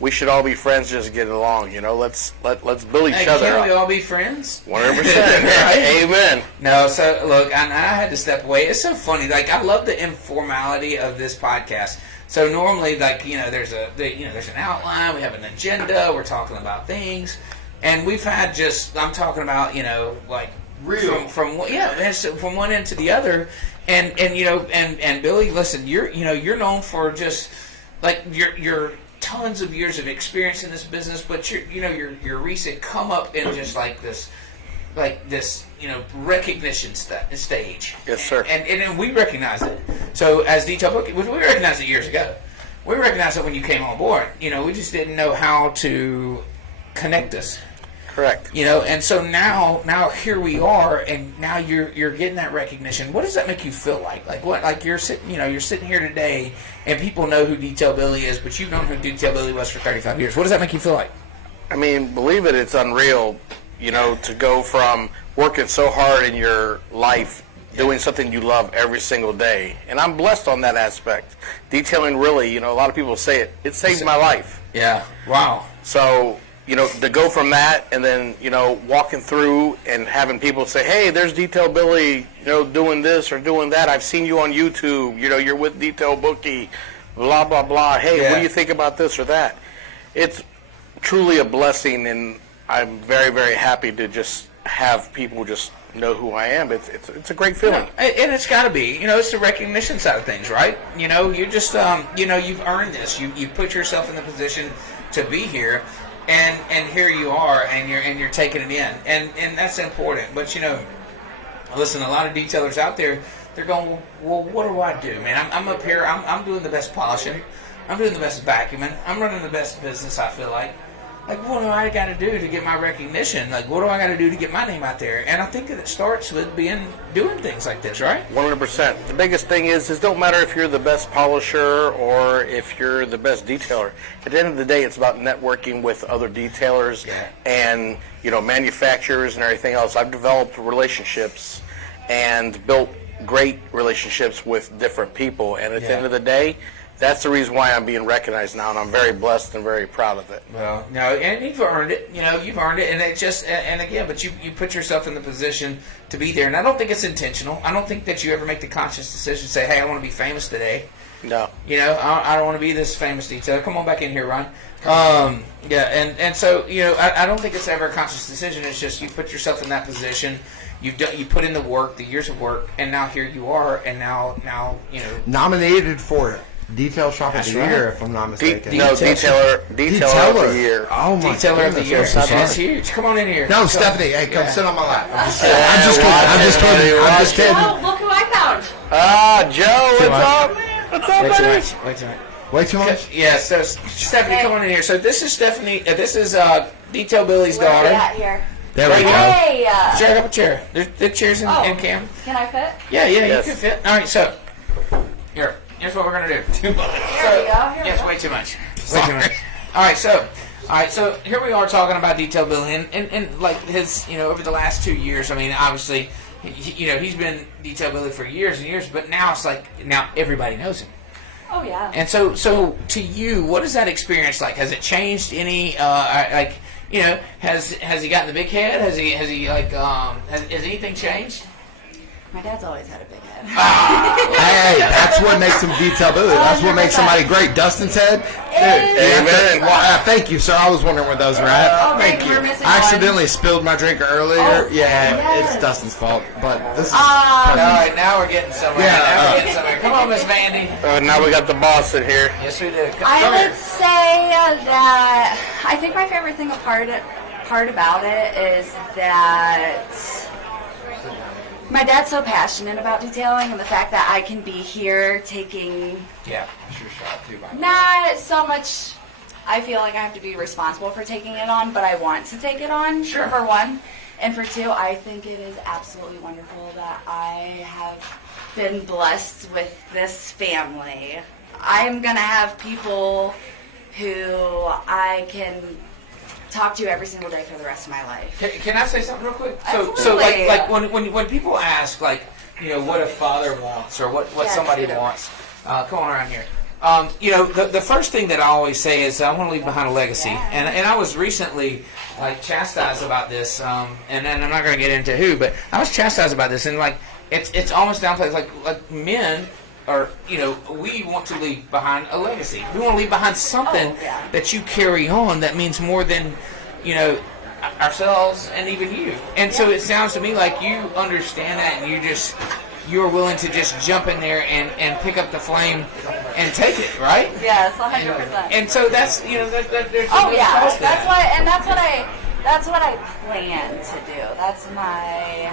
we should all be friends, just get along. Let's build each other Can't up. we all be friends? 100%. Right? Amen. No, so look, I had to step away. It's so funny. Like, I love the informality of this podcast. So normally, like, there's an outline, we have an agenda, we're talking about things, and we've had I'm talking about, like real from one end to the other, and Billy, listen, you're known for just like your tons of years of experience in this business, but your recent come up in just like this recognition stage. Yes, sir. And we recognize it. So as Detail Bookie, we recognized it years ago. We recognized it when you came on board. We just didn't know how to connect us. Correct. And so now here we are, and now you're getting that recognition. What does that make you feel like? Like what? Like you're sitting here today, and people know who Detail Billy is, but you've known who Detail Billy was for 35 years. What does that make you feel like? I mean, believe it, it's unreal. To go from working so hard in your life, doing something you love every single day. And I'm blessed on that aspect. Detailing really, a lot of people say it saved my life. Yeah. Wow. So, to go from that and then, walking through and having people say, hey, there's Detail Billy, doing this or doing that. I've seen you on YouTube. You're with Detail Bookie, blah, blah, blah. Hey, what do you think about this or that? It's truly a blessing, and I'm very, very happy to just have people just know who I am. It's a great feeling. And it's got to be. It's the recognition side of things, right? You just, you've earned this. You put yourself in the position to be here, and here you are, and you're taking it in, and that's important. But listen, a lot of detailers out there, they're going, well, what do I do, man? I'm up here. I'm doing the best polishing. I'm doing the best vacuuming. I'm running the best business. I feel like. Like, what do I got to do to get my recognition? Like, what do I got to do to get my name out there? And I think that it starts with doing things like this, right? 100%. The biggest thing is don't matter if you're the best polisher or if you're the best detailer. At the end of the day, it's about networking with other detailers and, manufacturers and everything else. I've developed relationships and built great relationships with different people. And at the end of the day, that's the reason why I'm being recognized now, and I'm very blessed and very proud of it. Well, no, and you've earned it. You've earned it, and it just, and again, but you put yourself in the position to be there, and I don't think it's intentional. I don't think that you ever make the conscious decision to say, hey, I want to be famous today. No. I don't want to be this famous detailer. Come on back in here, Ron. And so, I don't think it's ever a conscious decision. It's just you put yourself in that position. You put in the work, the years of work, and now here you are, and now nominated for it. Detail Shop of the Year, if I'm not mistaken. Detailer of the Year. Oh my Detailer of the Year. That's huge. huge. Come on in here. No, Stephanie, hey, come sit on my lap. I'm just kidding. Oh, look who I found. Joe, what's up, buddy? Way too much? Yeah, so Stephanie, come on in here. So this is Stephanie. This is Detail Billy's daughter. Where are we at here? There we go. Hey! Check up a chair. There's chairs in cam. Can I fit? Yeah, you can fit. All right, so here's what we're gonna do. Here we go. Yes, way too much. Way too much. All right, so here we are talking about Detail Billy, and like his, over the last 2 years. I mean, obviously, he's been Detail Billy for years and years, but now it's like everybody knows him. Oh yeah. And so to you, what is that experience like? Has it changed any? Has he gotten the big head? Has anything changed? My dad's always had a big head. Hey, that's what makes him Detail Billy. That's what makes somebody great. Dustin's head. Amen. Well, thank you, sir. I was wondering where those were at. Thank you. I accidentally spilled my drink earlier. It's Dustin's fault. But this is. All right, now we're getting somewhere. Come on, Miss Vandy. Now we got the boss in here. Yes, we do. I would say that I think my favorite thing part about it is that my dad's so passionate about detailing, and the fact that I can be here taking not so much. I feel like I have to be responsible for taking it on, but I want to take it on, for one. And for two, I think it is absolutely wonderful that I have been blessed with this family. I'm going to have people who I can talk to every single day for the rest of my life. Can I say something real quick? Absolutely. So like when people ask, like, what a father wants or what somebody wants, come on around here. You know, the first thing that I always say is I want to leave behind a legacy, and I was recently like chastised about this, and then I'm not going to get into who, but I was chastised about this, and like it's almost downplayed. Like men are, you know, we want to leave behind a legacy. We want to leave behind something that you carry on that means more than, you know, ourselves and even you. And so it sounds to me like you understand that, and you're willing to just jump in there and pick up the flame and take it, right? Yes, 100%. And so that's, you know, there's that's what I plan to do. That's my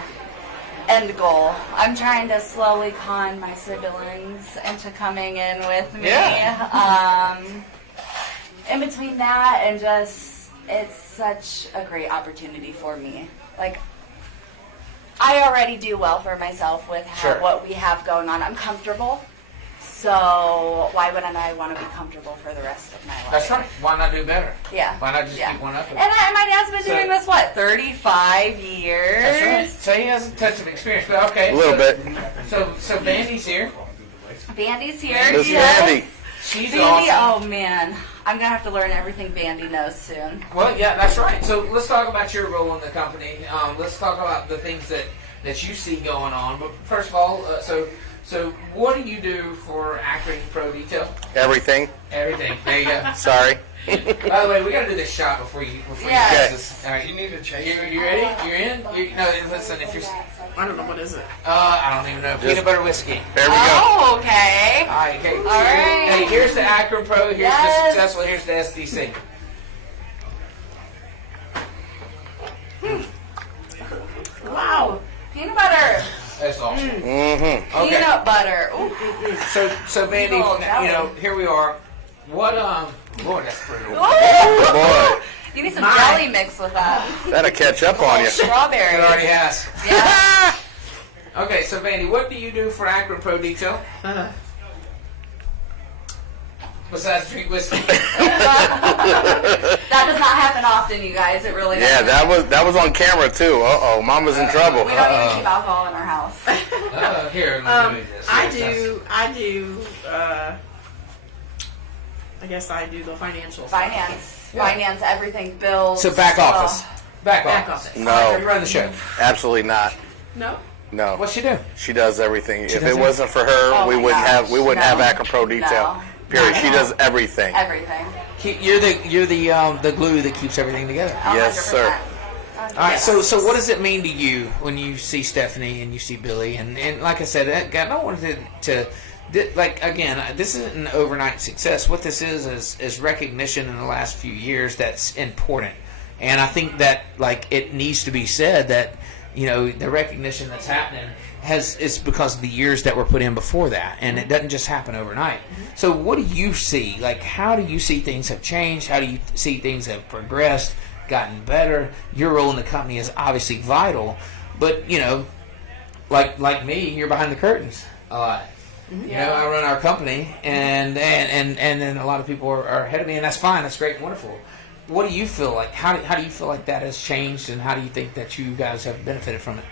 end goal. I'm trying to slowly con my siblings into coming in with me. Yeah. In between that and just, it's such a great opportunity for me. Like, I already do well for myself with what we have going on. I'm comfortable, so why wouldn't I want to be comfortable for the rest of my life? That's right. Why not do better? Yeah. Why not just keep one up? And my dad's been doing this, 35 years? That's right. So he has a touch of experience, but okay. A little bit. So Bandy's here. Bandy's here. This is Bandy. She's Bandy, awesome. oh man. I'm going to have to learn everything Bandy knows soon. Well, yeah, that's right. So let's talk about your role in the company. Let's talk about the things that you see going on. But first of all, so what do you do for Akron Pro Detail? Everything. Everything. There you go. Sorry. By the way, we got to do this shot before you Yes. do this. All right, you need to change. You ready? You're in. No, listen. If you're, I don't know what is it. I don't even know. Peanut butter whiskey. There we go. Oh, okay. All right. Okay. All right. Hey, here's the Akron Pro. Here's the successful. Here's the SDC. Wow. Peanut butter. That's awesome. Mm-hmm. Okay. Peanut butter. Ooh. So Vandy, you know, here we are. What boy, that's pretty. Oh, boy. You need some jelly mix with that. That'll catch up on you. Strawberry. It already has. Yeah. Okay, so Vandy, what do you do for Akron Pro Detail? Besides drink whiskey. That does not happen often, you guys. It really doesn't. Yeah, that was on camera too. Uh-oh, Mama's in trouble. We don't even keep alcohol in our house. Here, let me do this. I do. I guess I do the financial stuff. Finance, everything, bills. So back office. Back office. No. You run the show. Absolutely not. No. No. What's she do? She does everything. If does it wasn't for her, we wouldn't have Akron Pro Detail. No. Period. She does everything. Everything. You're the glue that keeps everything together. 100%. Yes, sir. All right. So what does it mean to you when you see Stephanie and you see Billy and like I said, I don't want to like again, this isn't an overnight success. What this is recognition in the last few years that's important, and I think that like it needs to be said that you know the recognition that's happening it's because of the years that were put in before that, and it doesn't just happen overnight. So what do you see? Like how do you see things have changed? How do you see things have progressed, gotten better? Your role in the company is obviously vital, but you know, like me, you're behind the curtains a lot. You know, I run our company, and then a lot of people are ahead of me, and that's fine. That's great and wonderful. What do you feel like? How do you feel like that has changed, and how do you think that you guys have benefited from it?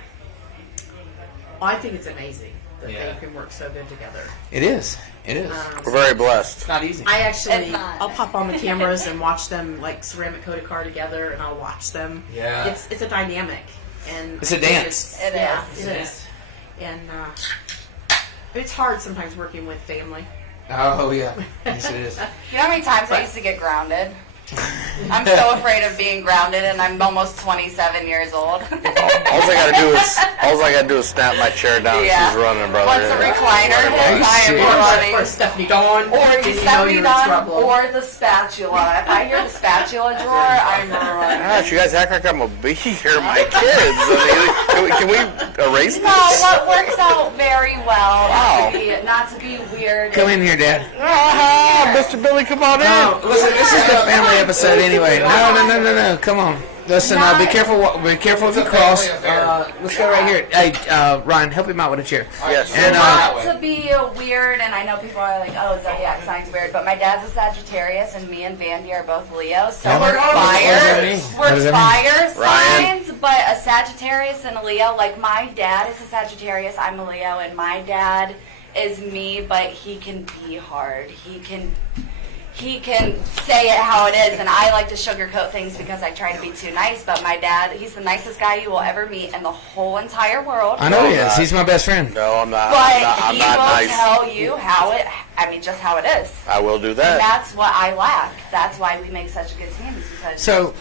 Well, I think it's amazing that they can work so good together. It is. It is. We're very blessed. It's not easy. I'll pop on the cameras and watch them like ceramic coat a car together, and I'll watch them. Yeah. It's a dynamic, and it's a dance. It is. And it's hard sometimes working with family. Oh yeah, yes it is. You know how many times I used to get grounded? I'm so afraid of being grounded, and I'm almost 27 years old. All I gotta do is snap my chair down. Yeah. She's running, brother. Once the recliner hits, I am running. Or Stephanie Dawn. Or Stephanie Dawn, or the spatula. If I hear the spatula drawer, I'm running. Gosh, you guys act like I'm a bee here, my kids. I mean, can we erase this? No, what works out very well. Not to be weird. Come in here, Dad. Mr. Billy, come on in. Listen, this is the family episode anyway. No. Come on. Listen, be careful. Be careful if you cross. Let's go right here. Hey, Ryan, help him out with a chair. Yes. And not to be weird, and I know people are like, "Oh, zodiac sign's weird," but my dad's a Sagittarius, and me and Vandy are both Leo, so we're fire. We're fire signs, but a Sagittarius and a Leo. Like my dad is a Sagittarius, I'm a Leo, and my dad is me, but he can be hard. He can say it how it is, and I like to sugarcoat things because I try to be too nice, but my dad, he's the nicest guy you will ever meet in the whole entire world. I know he is. He's my best friend. No, I'm not. But I'm he not will nice. tell you just how it is. I will do that. And that's what I lack. That's why we make such a good team, is because... So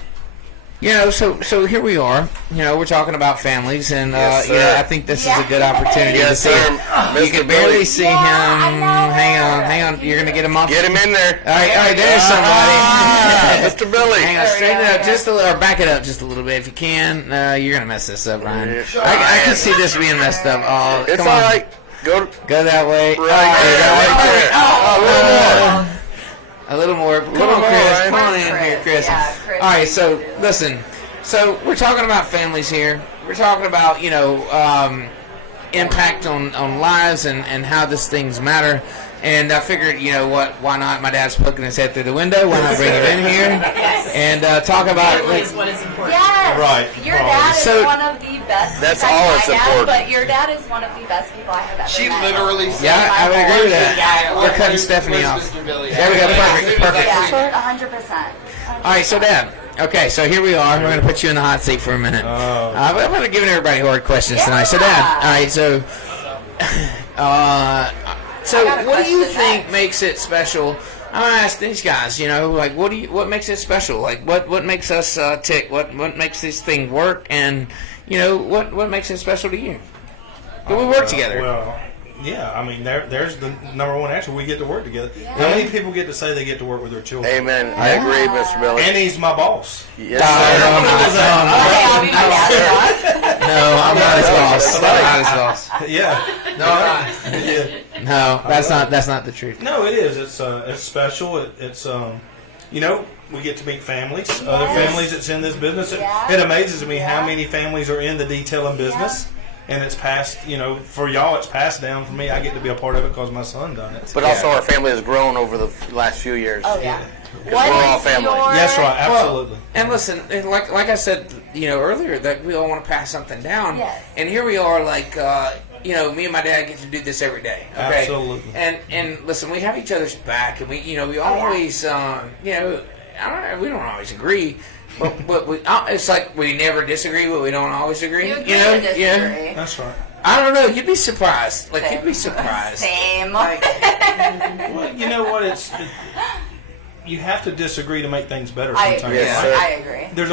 here we are. We're talking about families, and Yes, I think this is a good opportunity to see him. You can barely see him. Hang on. You're gonna get him off. Get him in there. All right. There's somebody. Mr. Billy. Hang on, straighten it up just a little, or back it up just a little bit if you can. You're gonna mess this up, Ryan. I can see this being messed up. Oh, It's come all on. right. Go that way. right there. A little more. Come on, Chris. Come on in here, Chris. All right, so listen. So we're talking about families here. We're talking about, impact on lives and how these things matter. And I figured, why not? My dad's poking his head through the window. Why not bring him in here and talk about it? Is what is important. Yes. Right. Your dad is one of the best. That's besides all my that's dad, important. But your dad is one of the best people I have ever She met. literally said, Yeah, I would agree with that. We're cutting Stephanie off. Mr. Billy. There we go. Perfect. Yeah, 100%. All right, so Dad. Okay, so here we are. We're going to put you in the hot seat for a minute. I'm going to give everybody hard questions tonight. So Dad, all right, so what do you think makes it special? I'm going to ask these guys, what makes it special? Like, what makes us tick? What makes this thing work? And, what makes it special to you? Do we work together? Well, yeah, I mean, there's the number one answer. We get to work together. Yeah. How many people get to say they get to work with their children? Amen. I agree, Mr. Billy. And he's my boss. Yes, No, I'm not his boss. I'm not his boss. Yeah. No, that's not the truth. No, it is. It's special. It's we get to meet families, other families that's in this business. It amazes me how many families are in the detailing business. And it's passed, for y'all, it's passed down for me. I get to be a part of it because my son done it. But also our family has grown over the last few years. Oh, yeah. We're all family. That's right, absolutely. And listen, like I said, earlier, that we all want to pass something down. Yes. And here we are, like, me and my dad get to do this every day. Okay? Absolutely. And listen, we have each other's back, and we always, we don't always agree. But it's like we never disagree, but we don't always agree. You agree to disagree. Yeah. That's right. I don't know. You'd be surprised. Like, you'd be surprised. Same. Well, you know what? You have to disagree to make things better sometimes. I agree. There's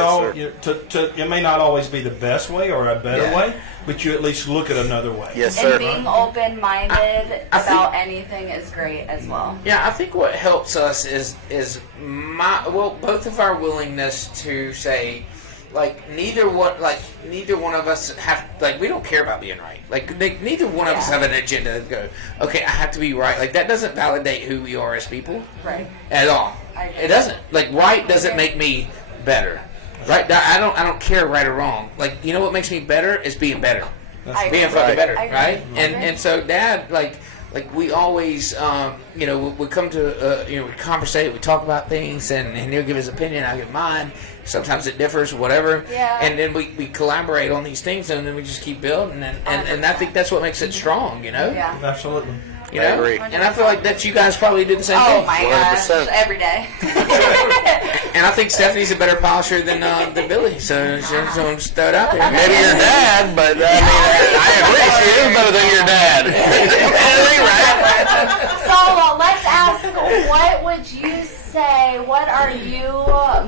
it may not always be the best way or a better way, but you at least look at another way. Yes, And sir. being open-minded about anything is great as well. Yeah, I think what helps us is both of our willingness to say, neither one of us have, we don't care about being right. Neither one of us have an agenda to go, okay, I have to be right. That doesn't validate who we are as people. Right. At all. It doesn't. Right doesn't make me better. Right? I don't care right or wrong. What makes me better is being better. Being fucking better, right? And so Dad, we always, we come to, we conversate, we talk about things, and he'll give his opinion, I'll give mine. Sometimes it differs, whatever. Yeah. And then we collaborate on these things, and then we just keep building. And I think that's what makes it strong, Yeah. Absolutely. I agree. And I feel like that you guys probably do the same thing. Oh my gosh, every day. And I think Stephanie's a better polisher than Billy, so I'm just throw it out there. Maybe your dad, but I agree. She is better than your dad. So let's ask, what would you say? What are you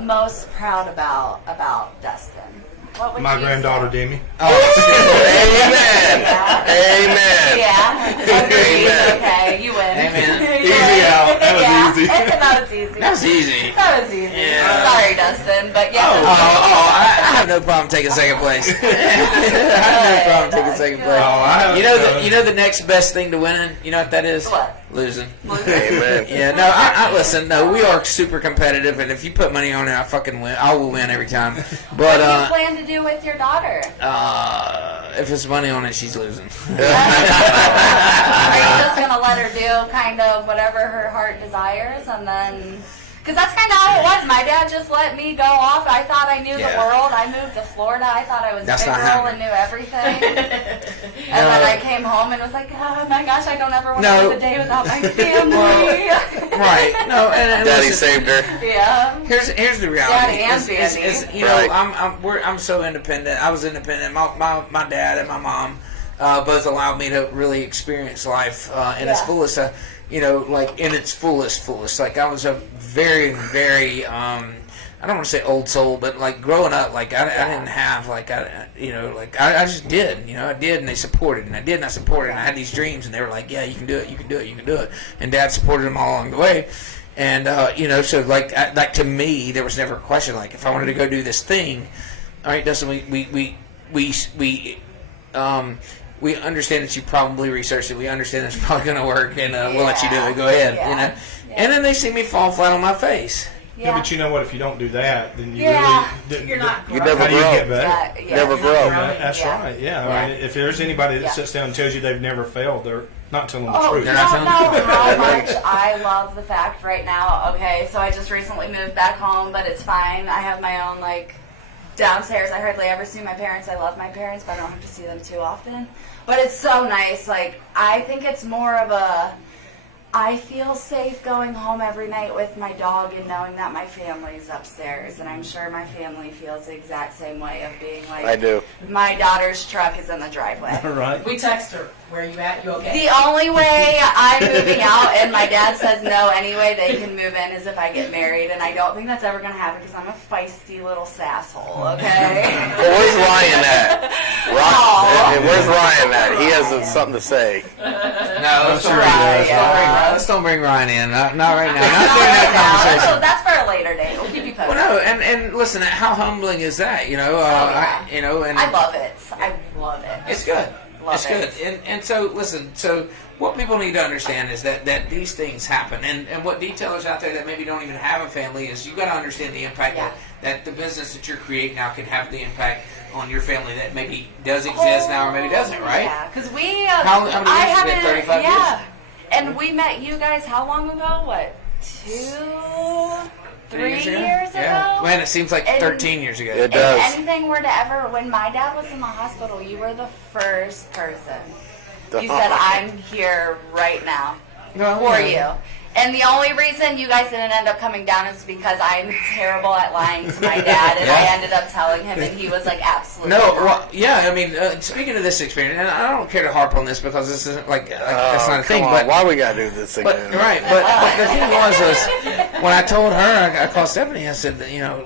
most proud about Dustin? What would My you granddaughter, say? Demi. Amen. Amen. Yeah. Agreed. Okay, you win. Amen. Easy out. That was easy. That was easy. That was easy. That was easy. Yeah. Sorry, Dustin, but yeah. I have no problem taking second place. I have no problem taking second place. You know the next best thing to winning? You know what that is? What? Losing. Amen. Yeah, no, I listen, no, we are super competitive, and if you put money on it, I fucking win. I will win every time. But, what do you plan to do with your daughter? if it's money on it, she's losing. Are you just going to let her do kind of whatever her heart desires, and then... Because that's kind of how it was. My dad just let me go off. I thought I knew the world. I I moved to Florida, I thought I was That's a big not girl happening. and knew everything. And then I came home and was like, oh my gosh, I don't ever want to No. live a day without my family. Right. No, and Daddy listen, saved her. Yeah. Here's the reality. Daddy and is, Sandy. you know, Right. I'm so independent. I was independent. My dad and my mom both allowed me to really experience life in its fullest. You know, like in its fullest. Like I was a very, very. I don't want to say old soul, but like growing up, like I didn't have like I just did, I did, and they supported, and I did, and I supported, and I had these dreams, and they were like, yeah, you can do it, you can do it, you can do it, and Dad supported them all along the way, and so like to me, there was never a question like if I wanted to go do this thing, all right, Dustin, we understand that you probably researched it, we understand it's probably going to work, and we'll let you do it, go ahead, and then they see me fall flat on my face. Yeah, but you know what? If you don't do that, then you really you're not. You never how do you grow. get better? Never grow. That's right. Yeah. I mean, if there's anybody that sits down and tells you they've never failed, they're not telling the truth. You don't know how much I love the fact right now. Okay, so I just recently moved back home, but it's fine. I have my own downstairs. I hardly ever see my parents. I love my parents, but I don't have to see them too often. But it's so nice. Like I think it's more of a. I feel safe going home every night with my dog and knowing that my family is upstairs. And I'm sure my family feels the exact same way of being like, I do. My daughter's truck is in the driveway. Right. We text her. Where are you at? You okay? The only way I'm moving out, and my dad says no anyway, they can move in, is if I get married. And I don't think that's ever going to happen because I'm a feisty little sasshole, okay? Well, where's Ryan at? Where's Ryan at? He has something to say. No, let's don't bring Ryan in. Not right now. Not during that conversation. That's for a later date. We'll keep you posted. Well, no, and listen, how humbling is that? And I love it. I love it. It's good. Love good. And so, listen, so what people need to understand is that these things happen. And what detailers out there that maybe don't even have a family is you got to understand the impact that the business that you're creating now can have the impact on your family that maybe does exist now or maybe doesn't, right? Yeah, because we... how many years has it been? 35 years? And we met you guys how long ago? What, 3 years ago? Yeah. Man, it seems like 13 years ago. It does. If anything were to ever... When my dad was in the hospital, you were the first person. You said, I'm here right now for you. And the only reason you guys didn't end up coming down is because I'm terrible at lying to my dad, and I ended up telling him, and he was like, absolutely not. I mean, speaking of this experience, and I don't care to harp on this because this isn't that's not a thing. But why we gotta do this again? But the thing was when I told her, I called Stephanie. I said,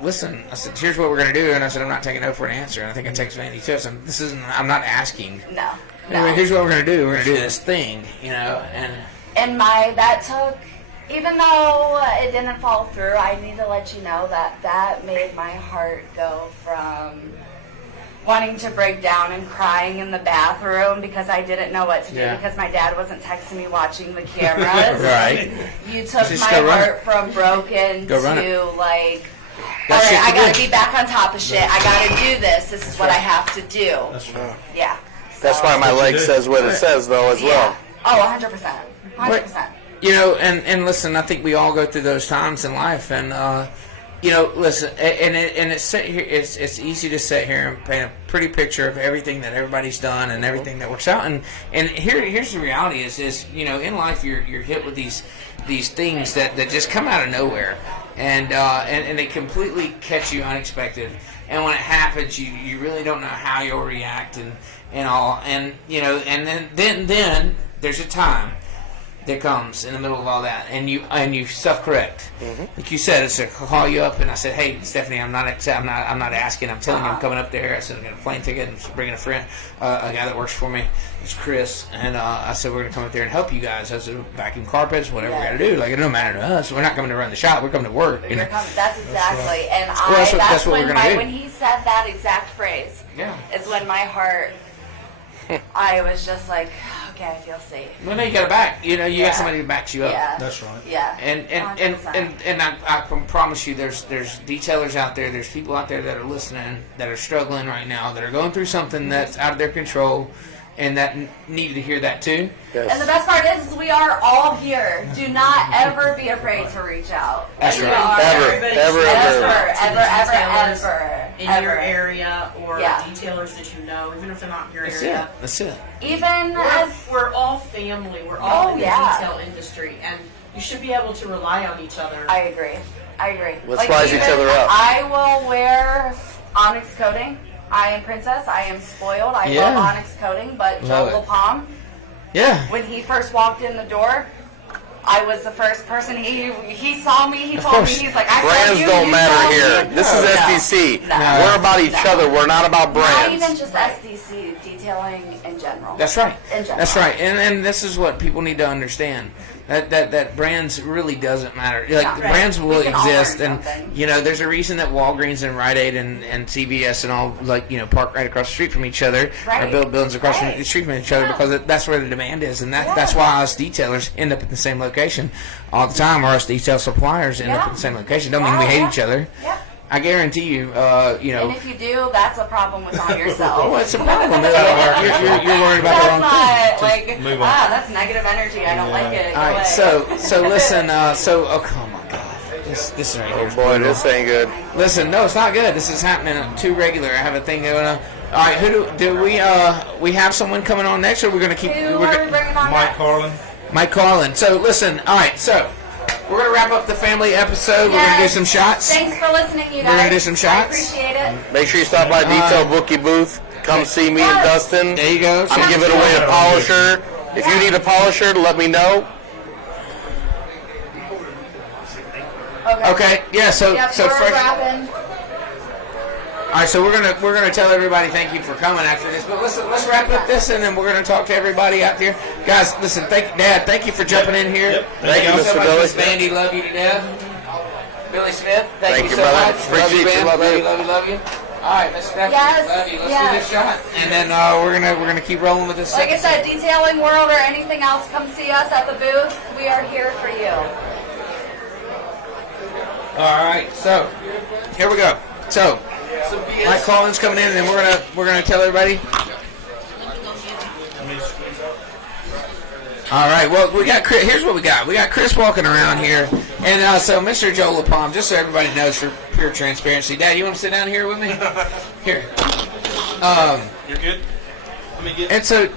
listen. I said, here's what we're gonna do, and I said, I'm not taking no for an answer. And I think it takes Vandy too. So this isn't. I'm not asking. No. Anyway, here's what we're gonna do. We're gonna do this thing, and that took. Even though it didn't fall through, I need to let you know that made my heart go from wanting to break down and crying in the bathroom because I didn't know what to do because my dad wasn't texting me watching the cameras. Right. You took my heart from broken to like, all right, I got to be back on top of shit. I got to do this. This is what I have to do. That's right. Yeah. That's why my leg says what it says, though, as well. Oh, 100%. 100%. And listen, I think we all go through those times in life, and listen, it's easy to sit here and paint a pretty picture of everything that everybody's done and everything that works out, and here's the reality is in life you're hit with these things that just come out of nowhere, and they completely catch you unexpected, and when it happens, you really don't know how you'll react and all, and then there's a time that comes in the middle of all that, and you self-correct. Like you said, it's a call you up, and I said, "Hey, Stephanie, I'm not asking. I'm telling you, I'm coming up there." I said, "I got a plane ticket and bringing a friend, a guy that works for me. It's Chris." And I said, "We're gonna come up there and help you guys. I said, vacuum carpets, whatever we gotta do. Like it don't matter to us. We're not coming to run the shop. We're coming to work." That's exactly. And that's what we're gonna do. When he said that exact phrase, is when my heart. I was just like, okay, I feel safe. Well, now you got a back. You got somebody who backs you up. Yeah. That's right. Yeah. And I can promise you, there's detailers out there. There's people out there that are listening, that are struggling right now, that are going through something that's out of their control, and that needed to hear that too. Yes. And the best part is we are all here. Do not ever be afraid to reach out. That's right. Ever. in your area or detailers that you know, even if they're not in your area. That's it. Even we're all family. We're all in the detail industry, and you should be able to rely on each other. I agree. Let's rise each other up. I will wear onyx coating. I am Princess. I am spoiled. I love onyx coating, but Joe LaPalm, when he first walked in the door, I was the first person. He saw me. He told me, he's like, I brands saw you, don't you matter saw here. me. This is SDC. No. We're about each other. We're not about brands. Not even just SDC, detailing in general. That's right. In general. That's right. And this is what people need to understand. That brands really doesn't matter. Like brands will exist, and there's a reason that Walgreens and Rite Aid and CVS and all park right across the street from each other, or build buildings across the street from each other, because that's where the demand is, and that's why us detailers end up at the same location all the time, or us detail suppliers end up at the same location. Don't mean we hate each other. I guarantee you, And if you do, that's a problem with all yourself. Oh, it's a problem. You're worried about the wrong thing. Move on. That's negative energy. I don't like it. All right, so listen. Oh my God, this right here. Oh boy, this ain't good. Listen, no, it's not good. This is happening too regular. I have a thing going on. All right, who do we have someone coming on next, or we're gonna keep? Mike Carlin. Mike Carlin. So listen. All right, so. We're going to wrap up the family episode. We're going to do some shots. Thanks for listening, you guys. We're going to do some shots. I appreciate it. Make sure you stop by Detail Bookie booth. Come see me and Dustin. There you go. I'm giving away a polisher. If you need a polisher, let me know. Okay. Yeah. So we're wrapping. All right, so we're gonna tell everybody thank you for coming after this. But listen, let's wrap up this, and then we're gonna talk to everybody out there. Guys, listen, thank you for jumping in here. Yep. Thank you, Mr. Billy. Miss Mandy, love you to death. Billy Smith, thank you so brother. much. Appreciate you, love you. All right, Miss Stephanie, love you. Let's do this shot, and then we're gonna keep rolling with this. Like I said, detailing world or anything else, come see us at the booth. We are here for you. All right, so here we go. So. Mike Collins coming in, and then we're gonna tell everybody. All right. Well, we got Chris. Here's what we got. We got Chris walking around here, and so Mr. Joe LaPalm, just so everybody knows, for pure transparency. Dad, you want to sit down here with me? Here. You're good. Let me get. And so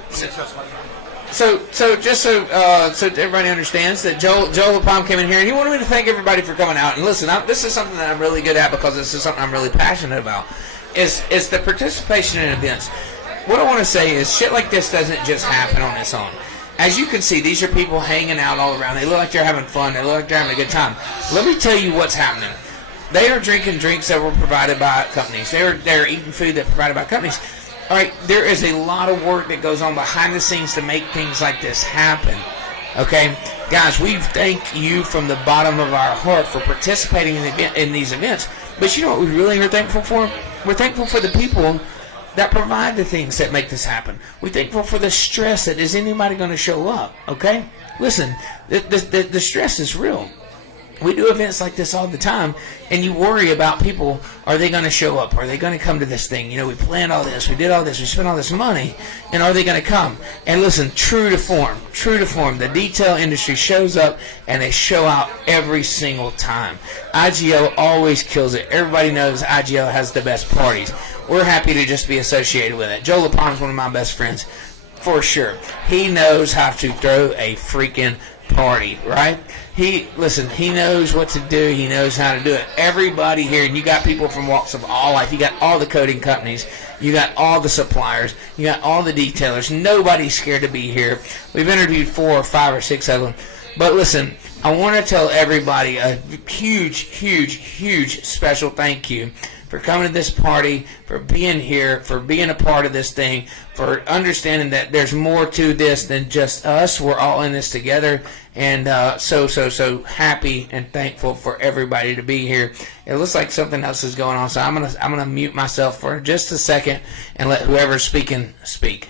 just so everybody understands that Joe LaPalm came in here, and he wanted me to thank everybody for coming out. And listen, this is something that I'm really good at, because this is something I'm really passionate about, is the participation in events. What I want to say is shit like this doesn't just happen on its own. As you can see, these are people hanging out all around. They look like they're having fun. They look like they're having a good time. Let me tell you what's happening. They are drinking drinks that were provided by companies. They're eating food that provided by companies. All right, there is a lot of work that goes on behind the scenes to make things like this happen. Okay, guys, we thank you from the bottom of our heart for participating in these events. But you know what we really are thankful for? We're thankful for the people that provide the things that make this happen. We're thankful for the stress that is anybody going to show up. Okay, listen, the stress is real. We do events like this all the time, and you worry about people. Are they going to show up? Are they going to come to this thing? We planned all this. We did all this. We spent all this money, and are they going to come? And listen, true to form, the detail industry shows up, and they show out every single time. IGL always kills it. Everybody knows IGL has the best parties. We're happy to just be associated with it. Joe LaPalm is one of my best friends, for sure. He knows how to throw a freaking party, right? He knows what to do. He knows how to do it. Everybody here, and you got people from walks of all life. You got all the coating companies. You got all the suppliers. You got all the detailers. Nobody's scared to be here. We've interviewed 4 or 5 or 6 of them. But listen, I want to tell everybody a huge special thank you for coming to this party, for being here, for being a part of this thing, for understanding that there's more to this than just us. We're all in this together, and so happy and thankful for everybody to be here. It looks like something else is going on, so I'm gonna mute myself for just a second and let whoever's speaking speak.